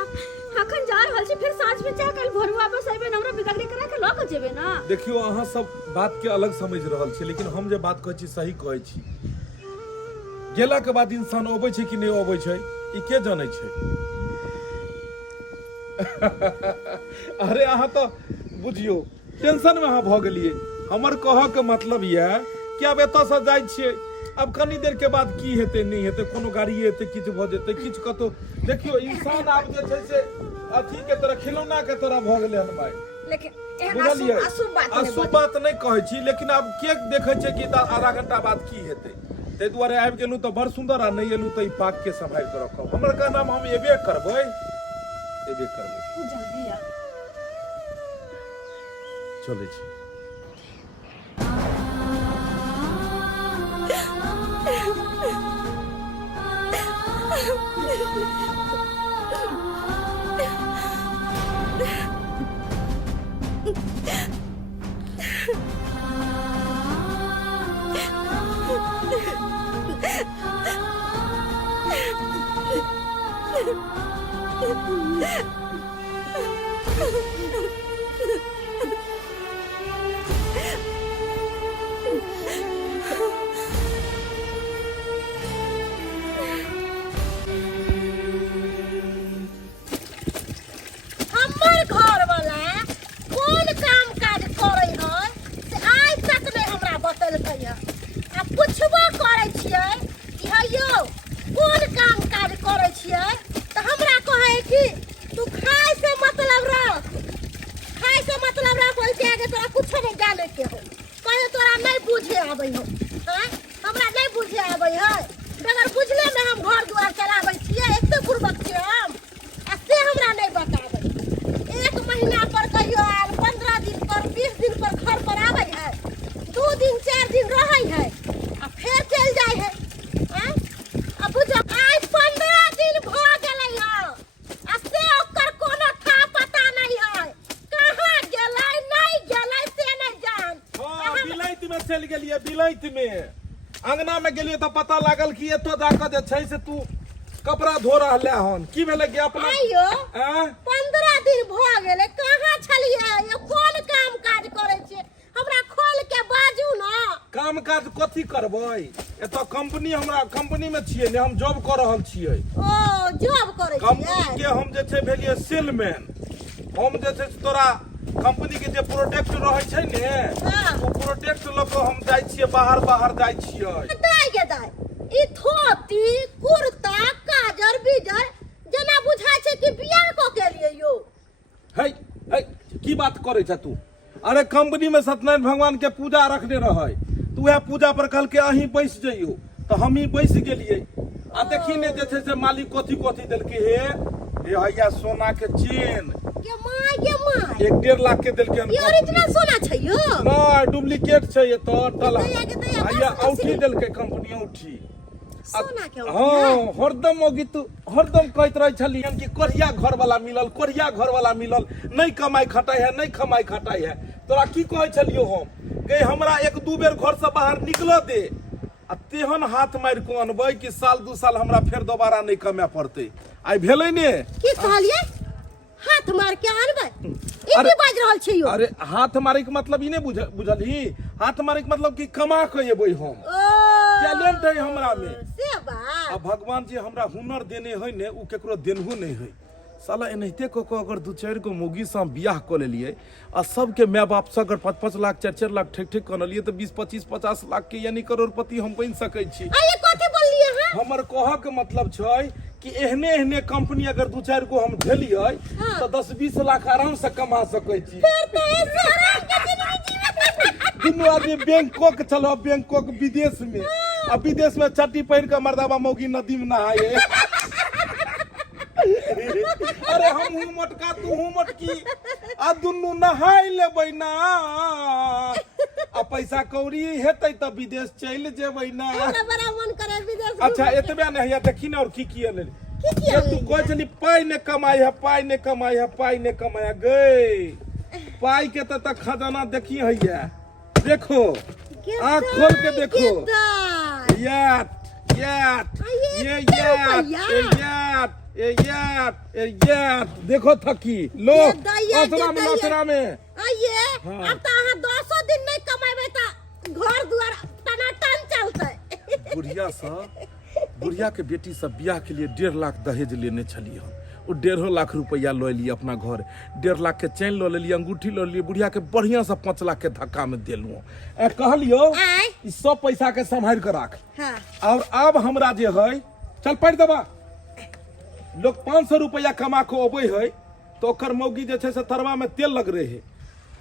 अखन जा रहल छी फिर साँझ में चाहे कल भोर वापस आबे न हमरा बिदागरी करा के लऽ के जेबे ना देखियो अहाँ सब बात के अलग समझ रहल छी लेकिन हम जे बात कहै छी सही कहै छी गेला के बाद इंसान अबै छै कि नहीं अबै छै ई के जानै छै अरे अहाँ तो बुझियो टेंशन में अहाँ भ गेलिए हमर कहऽ के मतलब ये कि अब एतऽ से जाइ छियै अब कनी देर के बाद की हेतै नहीं हेतै कोनो गाड़ी हेतै किछु भ जेतै किछु कतौ देखियो इंसान आब जे छै से अथी के तरह खिलौना के तरह भ गेलै हन भाई लेकिन एहन बुझलियै अशुभ बात नहीं कहै छी लेकिन आब के देखै छै कि आधा घंटा बाद की हेतै ताहि दुआरे आबि गेलहुँ तऽ बड़ सुंदर आ नहीं एलहुँ तऽ ई पाक के सम्हारि कऽ रखब हमर कहनाम हम एबे करबै जल्दी आ चलै छी हमर घर वाला कोन काम काज करे है से आज तक नहीं हमरा बतेलकै है आ पुछबो करे छियै कि हयौ कोन काम काज करे छियै तऽ हमरा कहै कि तू खाय से मतलब रख बोलते आगे तोरा कुछो नहीं जाने के हो कहे तोरा नहीं बुझे आबै हो हैं हमरा नहीं बुझे आबै है बगैर बुझले में हम घर दुआर चलाबै छियै एते बुर्बक छियै हम आ से हमरा नहीं बताबै 1 महीना पर कहियो आयल 15 दिन पर 20 दिन पर घर पर आबै है 2 दिन 4 दिन रहै है आ फेर चल जाय है हैं अब बुझो आज 15 दिन भ गेलै है आ से ओकर कोनो था पता नहीं है कहाँ गेलै नहीं गेलै से नहीं जान हाँ बिलाइत में चल गेलिए बिलाइत में अंगना में गेलिए तो पता लागल कि एतो जाकर जे छै से तू कपड़ा धो रहले हन की भेलै कि अपना आइयो हैं 15 दिन भ गेलै कहाँ छलिए ये कोन काम काज करे छियै हमरा खोल के बाजू न काम काज कथी करबै एतो कंपनी हमरा कंपनी में छियै ने हम जॉब कर रहल छियै ओ जॉब करे कंपनी छियै के हम जे छै भेलिए सेलमैन हम जे छै से तोरा कंपनी के जे प्रोडक्ट रहै छै ने हाँ। ओ प्रोडक्ट ल के हम जाइ छियै बाहर जाइ छियै दाय गे दाय ई धोती कुर्ता काजर बिजर जेना बुझाय छै कि बियाह क के लिए यो है की बात करे छ तू अरे कंपनी में सत्यनारायण भगवान के पूजा रखने रहे तू वह पूजा पर कहलके अहीं बैस जइयो तो हम ही बैस गेलिए आ देखी ने जे छै से मालिक कथी देलके हे हैया सोना के चेन के माय 1.5 लाख के देलके ये ओरिजिनल सोना छै यो नहीं डुप्लीकेट छै ये तो टला दैया, हैया बस औठी देलके कंपनी औठी सोना के हाँ हरदम ओगी तू हरदम कहत रहे छलियन कि कोरिया घर वाला मिलल नहीं कमाई खटाई है तोरा की कहै छलियो हम गए हमरा 1-2 बेर घर से बाहर निकल दे आ तेहन हाथ मार को अनबै कि साल 2 साल हमरा फिर दोबारा नहीं कमाए पड़ते आई भेलै ने की कहलिए हाथ मार के आनबै ई की बाज रहल छै यो अरे हाथ मारे के मतलब ई नहीं बुझलही हाथ मारे के मतलब कि कमा के एबै हम ओ टैलेंट है हमरा में से बात आ भगवान जी हमरा हुनर देने है ने उ केकरो देनहु नहीं है साला एनाहिते को अगर 2-4 गो मौगी से हम बियाह कर लेलिए आ सबके माय बाप से अगर 5-5 लाख 4-4 लाख ठेक करलिए तो 20-25-50 लाख के यानी करोड़पति हम बन सकै छी आ ये कथि बोललिए हां हमर कहऽ के मतलब छै कि एहने एहने कंपनी अगर 2-4 गो हम ढेलिए तो 10-20 लाख आराम से कमा सकै छी। दुनू आदमी बैंकॉक चलो, बैंकॉक विदेश में, अब विदेश में चट्टी पहिर के मर्दाबा मौगी नदी में नहाए। अरे हम हूँ मोटका तू हूँ मोटकी, आ दुनू नहाय लेबै ना, आ पैसा कौड़ी हेतै तो विदेश चलि जेबै ना। बड़ा मन करे विदेश। अच्छा एतबे नहीं है, देखी ना और की ले तू कह चली पाई ने कमाई है, पाई ने कमाई है, पाई ने कमाया गई पाई के तो तक खजाना देखी है ये देखो, आँख खोल के देखो, याट याट ये याट देखो थकी लो असरा में आइए। अब तो अहाँ 200 दिन नहीं कमाबे त घर दुआर टनाटन चलते। बुढ़िया के बेटी सब बियाह के लिए 1.5 लाख दहेज लेने छली हम, वो 1.5 लाख रुपया लो लिए अपना घर, 1.5 लाख के चैन लो लिए, अंगूठी लो लिए, बुढ़िया के बढ़िया से 5 लाख के धक्का में दिलू। कहलियो ई सब पैसा के संभाल के राख। हाँ। और अब हमरा जे है चल पढ़ दबा, लोग 500 रुपया कमा के अबे है तो ओकर मौगी जे से थरवा में तेल लग रहे है,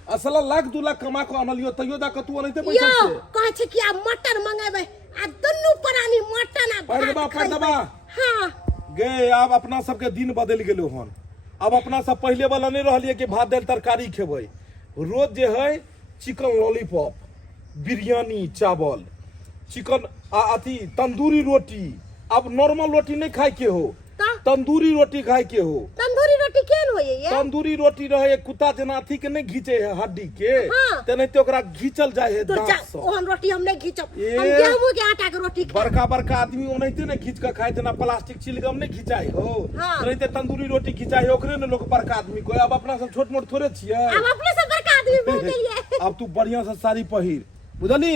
असल 1 लाख 2 लाख कमा के अनलियो तैयो दा के तू अनते पैसा से कहे छै कि आ मटन मंगेबे, आ दुन्नू प्राणी मटन आ पढ़ दबा। हां गए अब अपना सबके दिन बदल गेलो हन, अब अपना सब पहले वाला नहीं रहलिए कि भात दाल तरकारी खेबै, रोज जे है चिकन लॉलीपॉप, बिरयानी चावल, चिकन अथी तंदूरी रोटी। अब नॉर्मल रोटी नहीं खाए के हो, तंदूरी रोटी खाए के हो। तंदूरी रोटी केन होय ये? तंदूरी रोटी रहे कुत्ता जना अथी के नहीं घीचे है हड्डी के, तेनाहिते ओकरा घीचल जाए है दांत से। ओहन रोटी हम नहीं घीचब, हम गेहूं के आटा के रोटी खाए। बड़का बड़का आदमी ओनाहिते नहीं घीच के खाए, जना प्लास्टिक चिलगम नहीं घिचाई हो, तेनाहिते तंदूरी रोटी घिचाई ओकरे ने लोग बड़का आदमी को। अब अपना सब छोट मोट थोड़े छियै, अब अपने से बड़का आदमी बोल देलिए। अब तू बढ़िया से साड़ी पहिर, बुझली,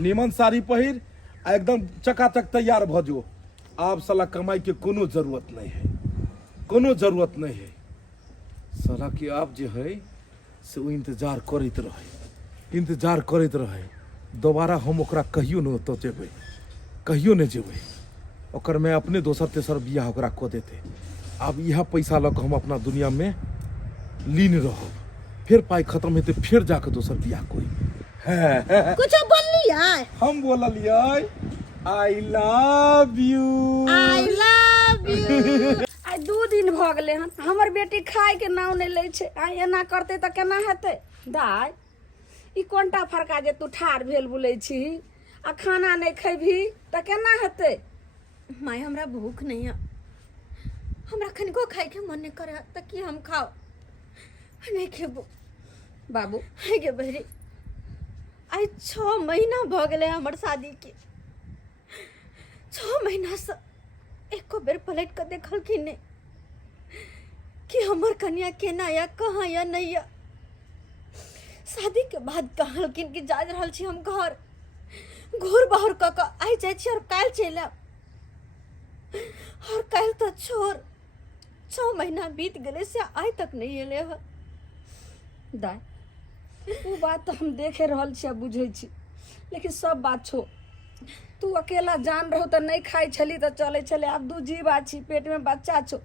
निमन साड़ी पहिर, एकदम चकाचक तैयार भ जो। आप साला कमाई के कोनो जरूरत नहीं है, कोनो जरूरत नहीं है साला कि आप जो है से वो इंतजार करते रहे, दोबारा हम ओकरा कहियो न तो जेबै, कहियो नहीं जेबै ओकर में अपने दोसर तेसर बियाह ओकरा को देते। अब यह पैसा लग हम अपना दुनिया में लीन रहब, फिर पाई खत्म हेते फिर जाके दोसर बियाह कोई कुछ बोललिए? हम बोललिए आई लव यू। आई 2 दिन भ गेले हन, हमर बेटी खाए के नाव नहीं ले छे। आई एना करते त केना हेते? दाई ई कोनटा फरका जे तू ठार भेल बुलै छी, आ खाना नहीं खैभी त केना हेते? माय हमरा भूख नहीं है, हमरा खनिको खाए के मन नहीं करे त की हम खाओ? नहीं खेबो बाबू। है गे बहरी, आई 6 महीना भ गेले हमर शादी के। 6 महीना से एको बेर पलट के देखल कि नहीं कि हमर कन्या केना या कहाँ या नहीं या। शादी के बाद कहलखिन कि जा रहल छी हम घर, घोर बाहर क के आई जाय छी और काल चलि आब, और काल तो छोड़ 6 महीना बीत गेले से आई तक नहीं एले है। दाई वो बात तो हम देखे रहल छी, बुझे छी, लेकिन सब बात छो, तू अकेला जान रहो तो नहीं खाई छली तो चले चले। अब 2 जीव छी, पेट में बच्चा छो,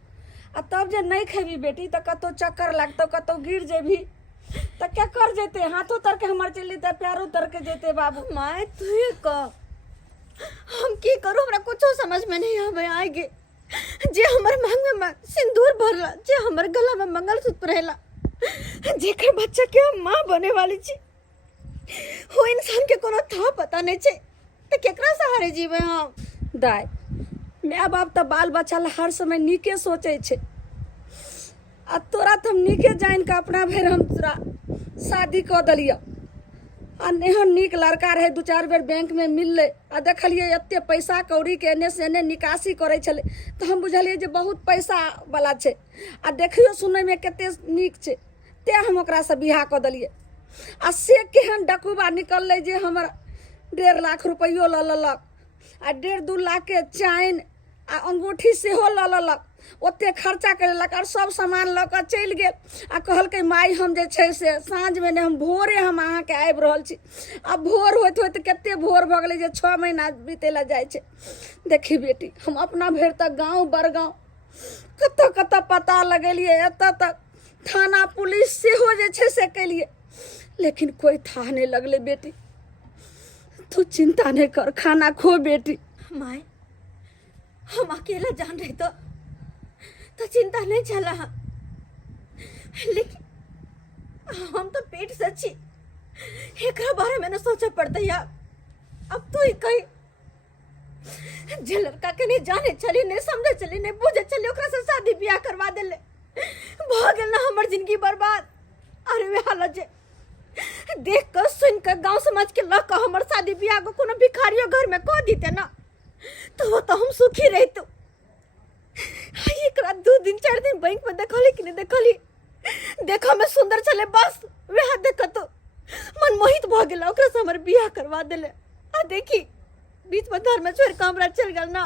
आ तब जे नहीं खेबी बेटी तो कतो चक्कर लगतो, कतो गिर जेबी तो क्या कर जेते? हाथों तर के हमर चली तो पैरों तर के जेते। बाबू माय तू ये कह, हम की करूं? हमरा कुछो समझ में नहीं आवे आगे। जे हमर मांग में सिंदूर भरला, जे हमर गला में मंगलसूत्र रहेला, जेकर बच्चा के मां बने वाली छी, वो इंसान के कोनो था पता नहीं छे तो केकरा सहारे जीवे हम? दाई माय बाप तो बाल बच्चा ला हर समय नीके सोचे छे, आ तोरा तो हम नीके जान के अपना भर हम तोरा शादी कर दलिया। आ नेहन नीक लड़का रहे, 2-4 बेर बैंक में मिलले, आ देखलिए एते पैसा कौड़ी के एने से एने निकासी करे छले, तो हम बुझलिए जे बहुत पैसा वाला छे, आ देखियो सुनै में कते नीक छे, ते हम ओकरा से बियाह कर दलिए। आ से केहन डकुबा निकलले जे हमर 1.5 लाख रुपयो ल लेलक, आ 1.5-2 लाख के चैन, आ अंगूठी सेहो लऽ लेलक, ओते खर्चा करेलक और सब सामान लऽ कऽ चलि गेल आ कहलकै माई हम जे छै से साँझमे नहि हम भोरे हम अहाँके आबि रहल छी। आ भोर होइत होइत कते भोर भऽ गेलै जे 6 महीना बीतै लए जाइ छै। देखी बेटी हम अपना भरि तक गाँव बड़गाँव कतऽ कतऽ पता लगेलिए, एतऽ तक थाना पुलिस सेहो जे छै से केलिए, लेकिन कोई था नहीं लगले। बेटी तू चिंता नहीं कर, खाना खो बेटी। माय हम अकेला जान रहे तो चिंता नहीं चला, लेकिन हम तो पेट से छी, एकरा बारे में न सोचे पड़ता यार। अब तू ही कही जे लड़का के नहीं जाने चली, नहीं समझे चली, नहीं बुझे चली, ओकरा से शादी ब्याह करवा देले, भ गेल ना हमर जिंदगी बर्बाद। अरे वे हालत जे देख कर सुन कर गांव समाज के लग कर हमर शादी ब्याह को कोनो भिखारियों घर में कह दीते ना तो हम सुखी रही। तो एकरा 2 दिन 4 दिन बैंक में देखली कि नहीं देखली, देखा में सुंदर चले बस वह देख तो मन मोहित भ गेल, ओकरा से हमर ब्याह करवा देले। आ देखी बीच में घर में छोड़ के हमरा चल गल ना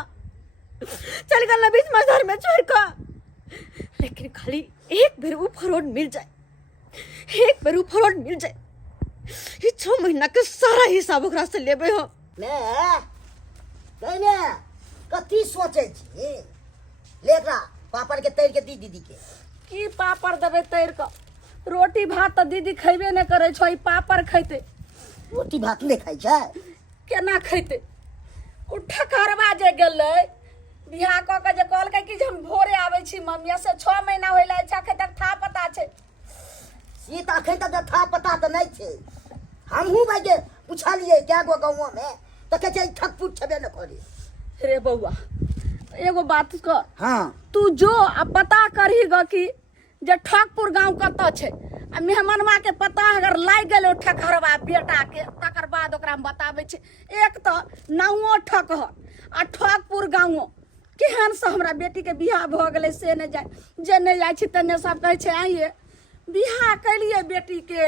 बीच में घर में छोड़ का। लेकिन खाली एक बेर उ फरोड मिल जाए, एक बेर उ फरोड मिल जाए, ये 6 महीना के सारा हिसाब ओकरा से लेबे हो। कहने कथी सोचे छी, लेकरा पापड़ के तैर के दी दीदी के की पापड़ देबे तैर के, रोटी भात तो दीदी खैबे नहीं करे छो, ई पापड़ खैते। रोटी भात नहीं खाई छै, केना खैते? उ ठकरवा जे गेलै बियाह क के जे कहलकै कि जे हम भोरे आबै छी मम्मी से 6 महीना होइला अच्छा तक था पता छै। सीता अखन तक था पता तो नहीं छै। हमहू भाई के पूछलिए क्या गो गाँव में तो कहे छै ठकपुर छबे न करे। रे बउआ एगो बात कर, हाँ तू जो आ पता करही ग कि जे ठकपुर गांव कतऽ छै, आ मेहमानवा के पता अगर लाग गेल ठकरवा बेटा के तकर बाद ओकरा हम बताबै छी। एक तो नाउओ ठकहर आ ठकपुर गाँव केहन से हमरा बेटी के बियाह भ गेलै से नहीं जाए, जे नहीं जाइ छी तने सब कहै छै आइए बियाह कैलिए बेटी के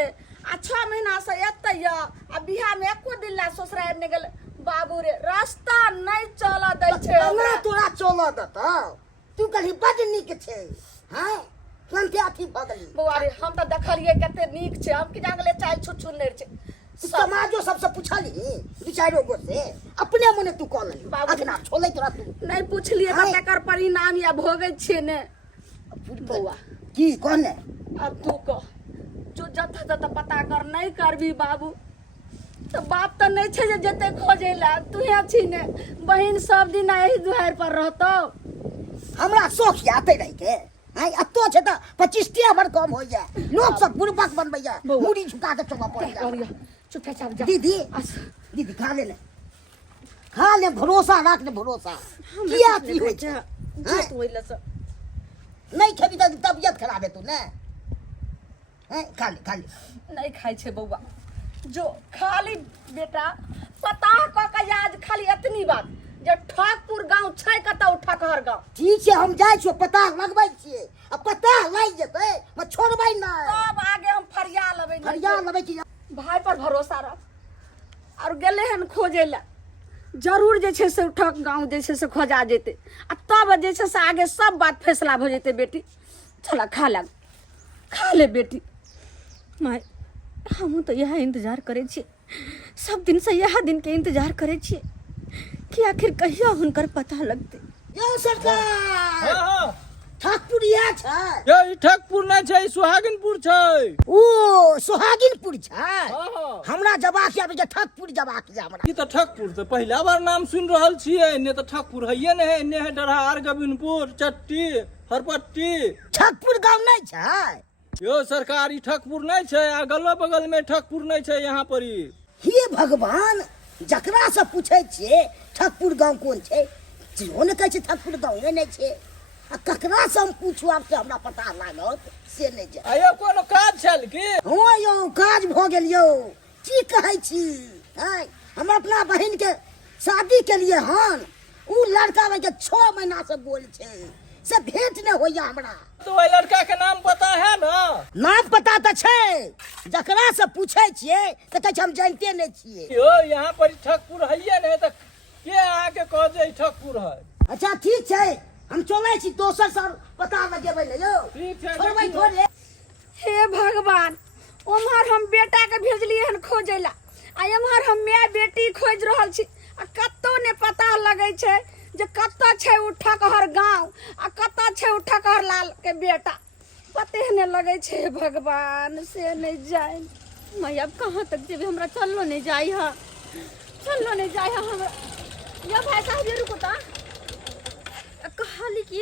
आ 6 महीना से एतै आ बियाह में एको दिन ला ससुराल नहीं गेलै। बाबू रे रास्ता नहीं चल दै छै हमरा तोरा चल देता, तू कहीं बड नीक छै। हाँ केनते अथी भ गेली बउआ रे हम तो देखलिए कते नीक छै, हम कि जागले चाय छुच्छुन नहीं छै। समाजो सबसे पूछली 2-4 गो से, अपने मने तू कह ली बाबू। अखना छोले तोरा तू नहीं पूछलिए हाँ। तकर परिणाम या भोगै छियै ने बउआ। की कहने अब तू कह जो जत जत पता कर नहीं करबी बाबू तो बाप तो नहीं छे जे जते खोजे ला, तू छी ने बहिन सब दिन यही दुआर पर रहतो। हमरा शौक आते रह के हां अतो छै त 25 बार कम हो जाए, लोग सब बुरबक बनबै जा, मुड़ी झुका के चला पड़ जा। चुपचाप जा दीदी दीदी खा ले भरोसा राख ले भरोसा किया की होय छै। जे तू होइला से नहीं खेबी त तबियत खराब है तू ने। हैं खा ले नहीं खाई छे बउआ, जो खाली बेटा पता क के आज खाली इतनी बात जे ठकपुर गांव छै कतौ ठकहर गांव। ठीक छै हम जाय छियो पता लगबै छियै, अब पता लाग जेतै म छोड़बै ना, तब आगे हम फरिया लेबै। फरिया लेबै कि भाई पर भरोसा रख और गेले हन खोजे ला, जरूर जे छै से ठक गांव जे छै से खोजा जेते आ तब जे छै से आगे सब बात फैसला हो जेते। बेटी चला खा ले बेटी। माय हम तो यह इंतजार करे छिए, सब दिन से यह दिन के इंतजार करे छिए कि आखिर कहिया हुनकर पता लगते। यो सरकार हाँ ठकपुरिया छै ये ठकपुर नहीं छै, सुहागिनपुर छै। ओ सोहागिनपुर छै। हाँ हमरा जबाक आबे जे ठकपुर जबाक जे हमरा ई तो ठकपुर तो पहला बार नाम सुन रहल छियै, ने तो ठकपुर हइये ने है, ने है डरहार गोविंदपुर चट्टी हरपट्टी। ठकपुर गांव नहीं छै। यो सरकारी ठकपुर नहीं छै, आ गलो बगल में ठकपुर नहीं छै यहाँ पर ही। हे भगवान जकरा से पूछे छिए ठकपुर गांव कोन छै, जेहो ने कहै छै ठकपुर गांव नहीं छै। आ ककरा से हम पूछू आब से हमरा पता लागत से नहीं छै। आयो कोनो काज छल की? हाँ यो काज भ गेल यो, की कहै छी हैं हम अपना बहन के शादी के लिए हन उ लड़का में के 6 महीना से बोल छै से भेंट नहीं होइया हमरा। तो वही लड़का के नाम पता है ना? नाम पता तो छै, जकरा से पूछे छिए त कहै छै हम जानते नहीं छिए। यो यहाँ पर ठकपुर हइये ने तो के आके कह जे ठकपुर है। अच्छा ठीक है हम चले छी दोसर सर पता लगेबै ने यो ठीक छै, छोड़बै थोड़े हे भगवान, उम्हर हम बेटा के भेजलिए हन खोजै ला, आ एम्हर हम माय बेटी खोज रहल छी, आ कतौ ने पता लगै छै जे कतऽ छै उ ठकहर गाँव आ कतऽ छै उ ठकहर लाल के बेटा, पते ने लगै छै। भगवान से नहीं जाए मैं अब कहाँ तक जेबे, हमरा चललो नहीं जाई हा, चललो नहीं जाई हा हमरा। या भाई साहब ये रुको ता, कहली कि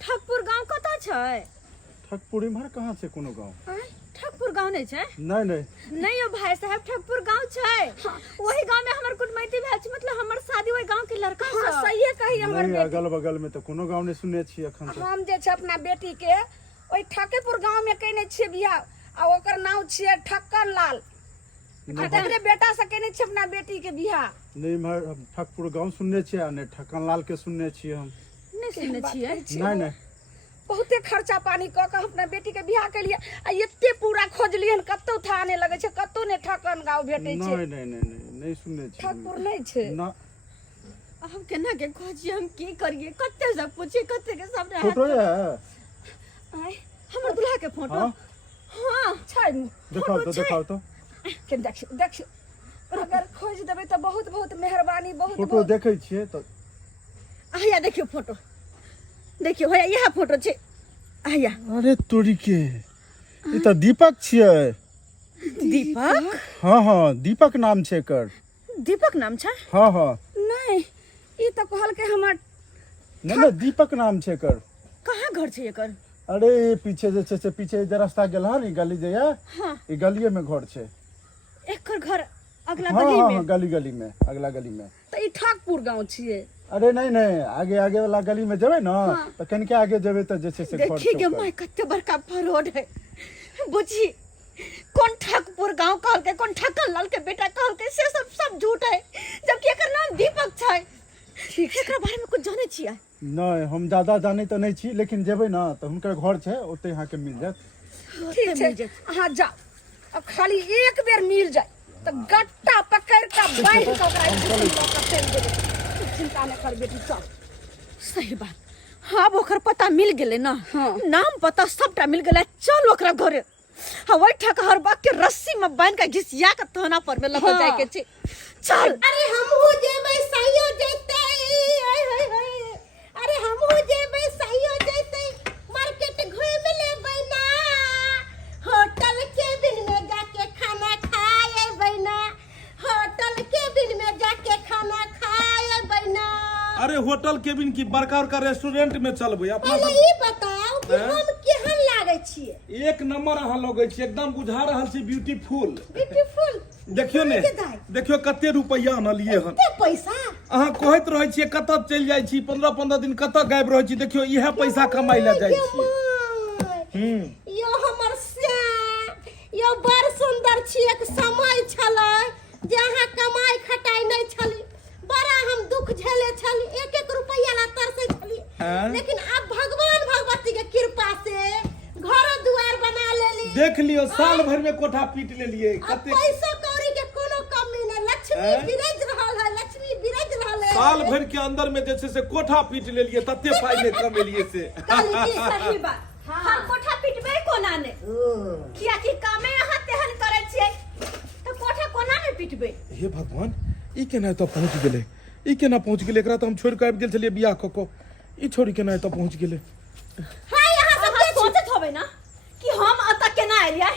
ठकपुर गांव कता छै? ठकपुर इम्हर कहाँ से कोनो गाँव? आय, ठकपुर गांव नहीं छै? नहीं नहीं नहीं यो भाई साहब, ठकपुर गांव छै। वही गांव में हमर कुटमैती भेल छै, मतलब हमर शादी वही गांव के लड़का हाँ से। सही कही हमर नहीं, बेटी। अगल बगल में तो कोनो गाँव नहीं सुने छी अखन तक। हम जे छै अपना बेटी के ओइ ठकेपुर गांव में केने छियै बियाह, आ ओकर नाम छियै ठक्कर लाल। ठकरे बेटा से केने छियै अपना बेटी के बियाह। नहीं इम्हर हम ठकपुर गाँव सुनने छियै आ नहीं ठक्कन लाल के सुनने छियै हम। नहीं सुनने छियै? नहीं नहीं बहुते खर्चा पानी कऽ के अपना बेटी के बियाह के लिए आ एते पूरा खोजलियन, कतौ था नहीं लगे छै, कतौ ने ठकन गांव भेटै छै। नहीं नहीं नहीं नहीं सुनने छी ठकपुर नहीं छै। ना हम केना के खोजिए, हम की करिए, कते से पूछिए, कते के सामने हाथ फोटो पर- है आय हमर दुल्हा के फोटो। हाँ हाँ छै दिखाओ तो दिखाओ तो के देखियो देखियो, अगर खोज देबै तऽ बहुत बहुत मेहरबानी, बहुत फोटो बहुत। देखे छियै तो आया देखियो फोटो, देखियो है यह फोटो छै। आया अरे तोरी के ई तो दीपक छियै। दीपक, हाँ हाँ दीपक नाम छै एकर। दीपक नाम छै? हाँ हाँ नहीं ई तऽ कहलकै हमर नहीं नहीं दीपक नाम छै एकर। कहाँ घर छै एकर? अरे ये पीछे जे छै से पीछे जे रास्ता गेल हन ई गली जे है हाँ ई गलिये में घर छै। एकर घर अगला हाँ गली हाँ में। हाँ गली गली में अगला गली में। तऽ ई ठकपुर गांव छियै। अरे नहीं नहीं आगे आगे वाला गली में जेबे ना तो कनिके आगे जेबे तो जैसे से घर देखिए छै गे ओकर। माय कते बड़का फरोड है। बुझी कौन ठकपुर गांव कहलके, कौन ठक्कर लाल के बेटा कहलके, से सब झूठ है, जबकि एकर नाम दीपक छै। ठीक एकरा बारे में कुछ जाने छियै? नहीं हम ज्यादा जाने तो नहीं छी, लेकिन जेबे ना तो हुनकर घर छै ओते यहाँ के मिल जात। ठीक मिल छै जाएत। अहाँ जाओ, अब खाली एक बेर मिल जाए तो गट्टा पकड़ के बांध के ओकरा स्कूल लऽ के चलि जेबै। चिंता नहीं कर बेटी, चल। सही बात। हाँ ओकर पता मिल गेले ना, हाँ। नाम पता सबटा मिल गेले। चल ओकरा घरे, हाँ वही ठकहर बाग के रस्सी में बांध के घिसिया के थाना पर में लगा हाँ। जाए के छै। चल अरे हमहू जेबै सहियो जैते हाय हाय हाय अरे हमहू जेबै सहियो जैते मार्केट घूम लेबै ना होटल केबिन में जाके खाना खाएबै ना होटल केबिन में जाके खाना खाएबै ना अरे होटल केबिन की बड़का बड़का रेस्टोरेंट में चलबै अपना पहले सब। ई बताओ कि हैं? हम केहन लागै छियै एक नंबर अहाँ लगै छी, एकदम बुझा रहल छी ब्यूटीफुल। ब्यूटीफुल देखियो ने, के दाय? देखियो कते रुपैया आनलिए हन। कते पैसा अहाँ कहैत रहै छियै कतऽ चलि जाइ छी, 15-15 दिन कतऽ गायब रहै छी, देखियो इएह पैसा कमाइ लए जाइ छियै। यो हमर श्याम यो बड़ सुंदर छियै, एक समय छलै जे अहाँ कमाई खटाई नहीं छली, बड़ा हम दुख झेले छली, एक एक रुपया ला तरसे छली, हैं? लेकिन अब भगवान भगवती के कृपा से घर दुआर बना लेली। देख लियो साल भर में कोठा पीट लेलिए। अब कते पैसो कौड़ी के कोनो कमी नहीं, लक्ष्मी हैं? बिरज रहल है, लक्ष्मी बिरज रहल है। साल भर के अंदर में जे छै से कोठा पीट लेलिए, तते पाई नहीं कमेलिए से। सही बात। हम कोठा पिटबे कोना ने, किया कि कामे अहाँ तेहन करे छियै, तो कोठा कोना ने पिटबे। हे भगवान, ई केना एतऽ पहुंच गेलै, ई केना पहुंच गेलै? एकरा तऽ हम छोड़ि कऽ आबि गेल छलियै बियाह कऽ कऽ, ई छोड़ी केना एतऽ पहुंच गेलै? हाय यहाँ सब अहाँ सोचत होबे ना कि हम अतः केना एलियै।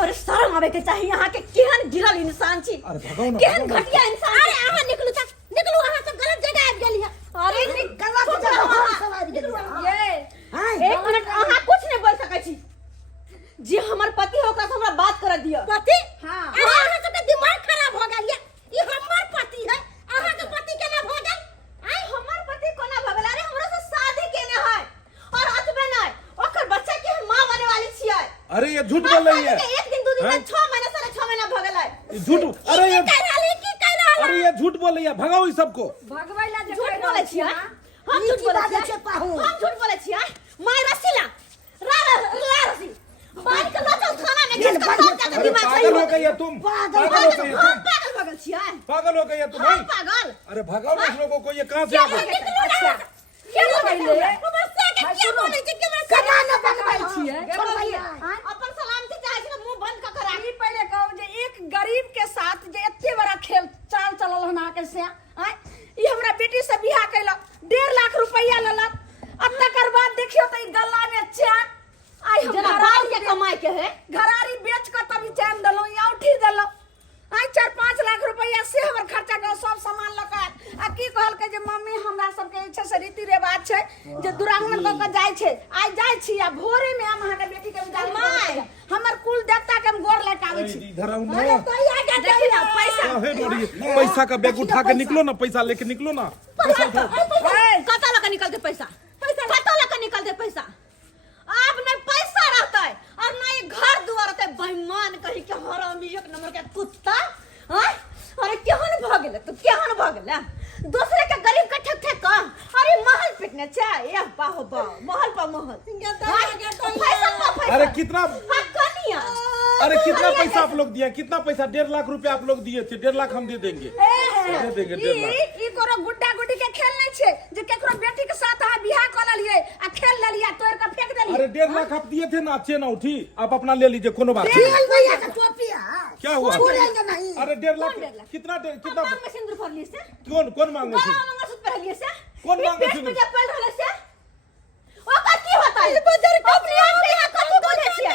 अरे शर्म आवे के चाहिए, अहाँ के केहन गिरल इंसान छी, अरे भगाओ ना, केहन भगाओ ना। घटिया इंसान अरे छी। अहाँ निकलू तक निकलू, अहाँ सब गलत जगह आबि गेली है। अरे गलत जगह सब आबि गेली है। ये एक मिनट अहाँ कुछ नहीं बोल सकै छी। जे हमर पति हो ओकरा से हमरा बात कर दिया। पति? हाँ। अरे अहाँ सबके दिमाग खराब हो गेल ये। ई हमर पति है, अहाँ के पति केना भऽ गेल? आई हमर पति कोना भगल? अरे हमरा से शादी केने है और अतबे नहीं, ओकर बच्चा के हम मां बने वाली छियै। अरे ये झूठ बोल रही है। एक दिन दू दिन हैं? में 6 महीने साढ़े 6 महीना भगल है। ये झूठ, अरे ये की कह रहली, की कह रहल? अरे ये झूठ बोल रही है, भगाओ इस सबको। भगबै ला जे झूठ कहि बोले रहल छियै? छियै, हम ई झूठ की बोले बाजै छियै? छै पाहु? हम झूठ बोले छियै? माय रसीला ला रसी बाल के लचौ थाना में घिस के सब जाके दिमाग सही पागल हो हो गई है तुम, पागल हो गई है हम तुम, पागल भगल छियै? पागल हो गई है तुम। हम नहीं? पागल? अरे भगाओ ना इस लोगों को, ये कहाँ से आ गए? निकलू अच्छा क्या पहिले हमरा से के क्या बोलै छी कि हमरा सगा न बनबै छियै छोड़ दिया अपन सलामती चाहे छी मुंह बंद क करा ई पहले कहू जे एक गरीब के साथ जे एते बड़ा खेल चाल चलल हन अहाँ के से आय ई हमरा बेटी से बियाह कैलक 1.5 लाख रुपया लेलक आ तकर बाद देखियो त ई गल्ला में चैन आई हम जना बाल के कमाई के है घरारी बेच के तभी चैन देलो या उठी देलो आई 4-5 लाख रुपया से हमर खर्चा के सब सामान लगा आ की कहल के जे मम्मी हमरा सब के इच्छा से रीति रिवाज छै जे दुरांगन क के जाय छै आइ जाय छी आ भोरे में हम अहाँ के बेटी के विदा माय हमर कुल देवता के हम गोर लटावे छी इधर आओ अरे ना तो आ जा देखिए पैसा काहे डरी पैसा का बैग उठा के निकलो ना पैसा लेके निकलो ना कता लगा निकल दे पैसा कता लगा निकल दे पैसा अब नहीं पैसा रहता है और नहीं घर दुआर रहता है बेईमान कहीं के हरामी एक नंबर के कुत्ता हां अरे केहन भ गेले तू केहन भ गेले दूसरे के गरीब के ठक ठक का अरे महल पिटने चाहिए बाहो बा महल पर महल पैसा अरे कितना कनिया अरे कितना पैसा आप लोग दिया कितना पैसा 1.5 लाख रुपया आप लोग दिए थे 1.5 लाख हम दे देंगे दे देंगे 1.5 लाख ई कोनो गुड्डा गुड्डी के खेल नहीं छे जे केकरो बेटी के साथ अहाँ बियाह कर लेलिए आ खेल लेलिए तोड़ के फेंक देलिए अरे 1.5 लाख आप दिए थे ना अच्छे ना उठी आप अपना ले लीजिए कोनो बात खेल नहीं भैया का टोपिया क्या हुआ छोड़ेंगे नहीं अरे 1.5 लाख कितना कितना मांग में सिंदूर भर लिए से कौन मांगे थे गला मंगलसूत्र पहन लिए से कौन मांगे पेट थे? में जब पहन रहले से ओकर की होता है अपने आप के यहाँ कथी बोले छियै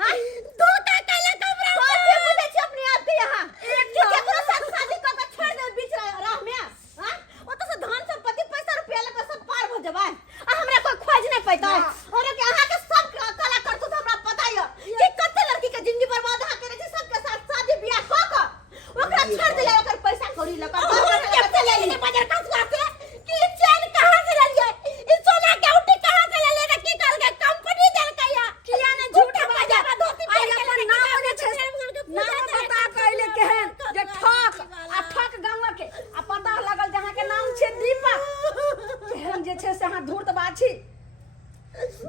हां धोखा कैले कमरा कथी बोले छी अपने आप के यहाँ कि केकरो साथ शादी क के छोड़ दे बीच राह में हां ओ तो से धन संपत्ति पैसा रुपया ले सब पार हो जबाय आ हमरा कोई खोज नहीं पैता और के अहाँ के सब कला करतु तो हमरा पता है कि कते लड़की के जिंदगी बर्बाद अहाँ करे छी सबके साथ शादी बियाह क के ओकरा छोड़ दिया ओकर पैसा कौड़ी लगा के ले लिए बाजार का से कि चैन कहां से ले लिए ई सोना के उठी कहां से ले लेना की कर के कंपनी दे के या किया ने झूठ बाजार आई अपन नाम जे छे नाम पता कइले केहन जे ठक गांव के आ पता लगल जहां के नाम छे दीपक केहन जे छे से अहाँ धूर्त बाछी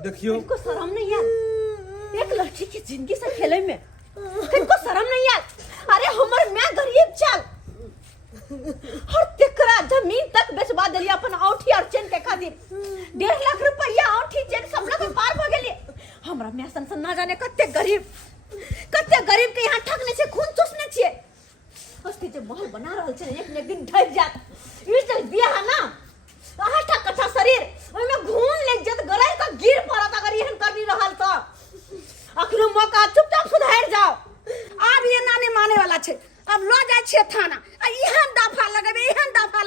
देखियो इनको शर्म नहीं यार एक लड़की की जिंदगी से खेले में इनको शर्म नहीं यार अरे हमर मैं गरीब चल और तेकरा जमीन तक बेचवा देली अपन औठी और चेन के खातिर 1.5 लाख रुपया औठी चेन सब लोग पार भ गेली हमरा मैं सन ना जाने कते गरीब के यहाँ ठगने से खून चूसने छिए अस्ति जे महल बना रहल छै एक न एक दिन ढह जात ई चल बियाह ना आठा कट्ठा शरीर ओमे घून ले जत गराय का गिर पड़त अगर एहन करनी रहल तो अखनो मौका चुपचाप सुधार जाओ अब ये नानी माने वाला छे अब लो जाय छे थाना आ एहन दफा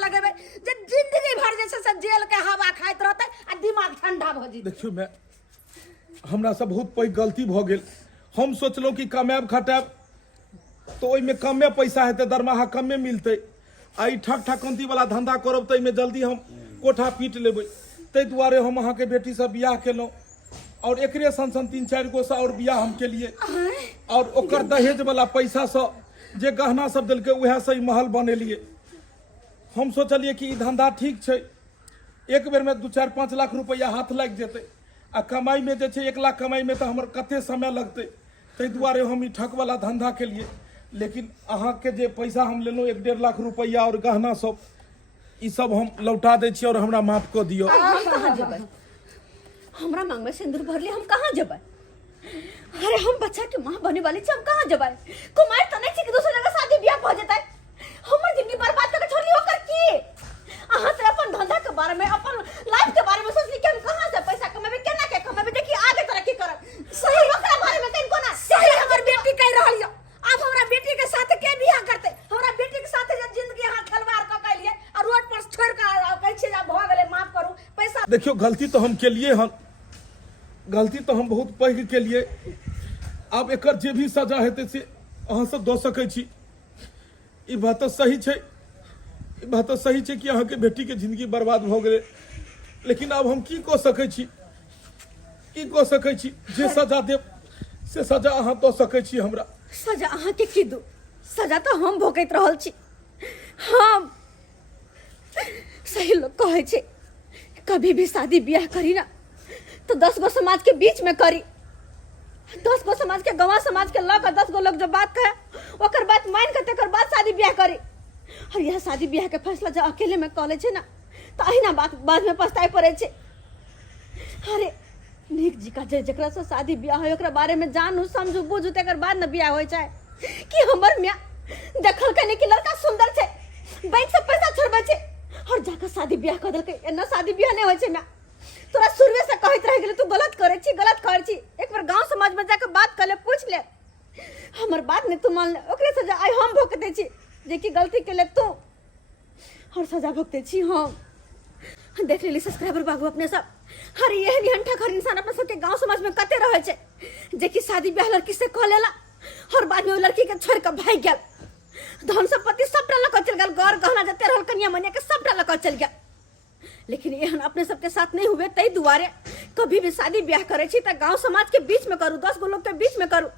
लगेबे जे जिंदगी भर जे से जेल के हवा खाइत रहते आ दिमाग ठंडा भ जेते देखियो मैं हमरा से बहुत पैघ गलती भ गेल हम सोचलो कि कमाब खटाब तो ओइ में कमे पैसा हेते दरमाहा कमे मिलते आई ठक ठकंती वाला धंधा करब त में जल्दी हम कोठा पीट लेबै तै दुआरे हम अहाँ के बेटी से बियाह केलौ और एकरे सन 3-4 गो से और बियाह हम के लिए और ओकर दहेज वाला पैसा से जे गहना सब देलकै उहे से महल बनेलिए हम सोचलिए कि ई धंधा ठीक छै एक बेर में 2-4-5 लाख रुपया हाथ लग जेतै आ कमाई में जे छै 1 लाख कमाई में तो हमर कते समय लगतै तै दुआरे हम ई ठक वाला धंधा के लिए लेकिन अहाँ के जे पैसा हम लेलहुँ 1-1.5 लाख रुपया और गहना सब ई सब हम लौटा दै छी और हमरा माफ कऽ दियौ हम कहां जेबै हमरा मांग में सिंदूर भरली हम कहां जेबै अरे हम बच्चा के मां बने वाली छी हम कहां जेबै कुमार त नहीं छी कि दूसरे जगह शादी बियाह हो जेतै हमर जिंदगी बर्बाद करके छोड़ली ओकर की अहाँ से अपन धंधा के बारे में अपन लाइफ के बारे में सोचली कि हम कहां से पैसा कमाबे केना के कमाबे देखी आगे तरक्की करब सही ओकरा बारे में कहीं कोना सही हमर बेटी कह रहल यो अब हमरा बेटी के साथ के बियाह करते हमरा बेटी के साथ जे जिंदगी अहाँ खलवार क के लिए और रोड पर छोड़ के कहै छी जा भ गेलै माफ करू पैसा देखियो गलती तो हम केलिए हन गलती तो हम बहुत पैघ केलिए आब एकर जे भी सजा हेतै से अहाँ सब दऽ सकै छी ई बात तो सही छै ई बात तो सही छै कि अहाँ के बेटी के जिंदगी बर्बाद भ गेलै लेकिन अब हम की कऽ सकै छी जे सजा देब से सजा अहाँ दऽ सकै छी हमरा सजा अहाँ के की दू सजा तो हम भोगैत रहल छी हम सही लोग कहै छै कभी भी शादी बियाह करी ना तो 10 गो समाज के बीच में करी 10 गो समाज के गवाह समाज के लग 10 गो लोग जो बात कहे ओकर बात मान के तकर बाद शादी बियाह करी और यह शादी बियाह के फैसला जब अकेले में कॉलेज है ना तो अहिना बाद में पछताए पड़े छे। अरे नीक जी का जकरा से शादी ब्याह हो ओकरा बारे में जानू समझू बुझू तकर बाद न ब्याह हो जाए कि हमर मियाँ देखल कने कि लड़का सुंदर छे, बैंक से पैसा छोड़बे छे और जाकर शादी ब्याह कर देलकै। एना शादी ब्याह नहीं होय छे मियाँ। तोरा शुरुए से कहत रह गेल तू गलत करे छी। एक बार गांव समाज में जाकर बात कर ले, पूछ ले। हमर बात नहीं तू मान ले, ओकरे सजा आई हम भुगते छी जे की गलती के ले तू और सजा भुगते छी हम। देख लेली सब्सक्राइबर बाबू अपने सब, हर एहन हंठा खर इंसान अपने सबके गांव समाज में कते रहे छे जे की शादी ब्याह लड़की से कह लेला और बाद में वो लड़की के छोड़ के भाग गेल। धन संपत्ति सबटा लक चल गेल, घर गहना जते रहल कन्या मनिया के सबटा लक चल गेल। लेकिन एहन अपने सबके साथ नहीं हुए, तई दुआरे कभी भी शादी ब्याह करे छी त गांव समाज के बीच में करू, 10 गो लोग के बीच में करू,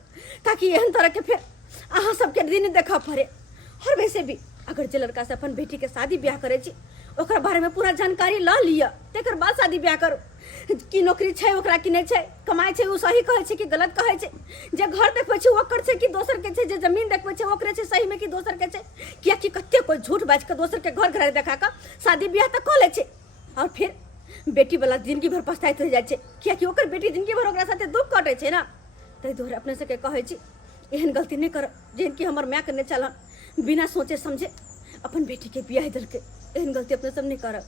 ताकि एहन तरह के फिर अहाँ सबके दिन देखा पड़े। और वैसे भी अगर जे लड़का से अपन बेटी के शादी ब्याह करे छी ओकरा बारे में पूरा जानकारी ल लिया, तेकर बाद शादी ब्याह करू। की नौकरी छै ओकरा की नहीं छै, कमाई छै, उ सही कहै छै कि गलत कहै छै, जे घर देखबै छै ओकर छै कि दोसर के छै, जे जमीन देखबै छै ओकरे छै सही में कि दोसर के छै। किया कि कते कोई झूठ बाज के दोसर के घर घर देखा के शादी ब्याह त क ले छै और फिर बेटी वाला जिंदगी भर पछताइत रह जाय छै, किया कि ओकर बेटी जिंदगी भर ओकरा साथे दुख कटे छै ना। तै दुआरे अपने सबके कहै छी एहन गलती नहीं कर जेहन कि हमर माँ के नहीं चलन, बिना सोचे समझे अपन बेटी के बियाह देलकै। एहन गलती अपने सब नहीं करब।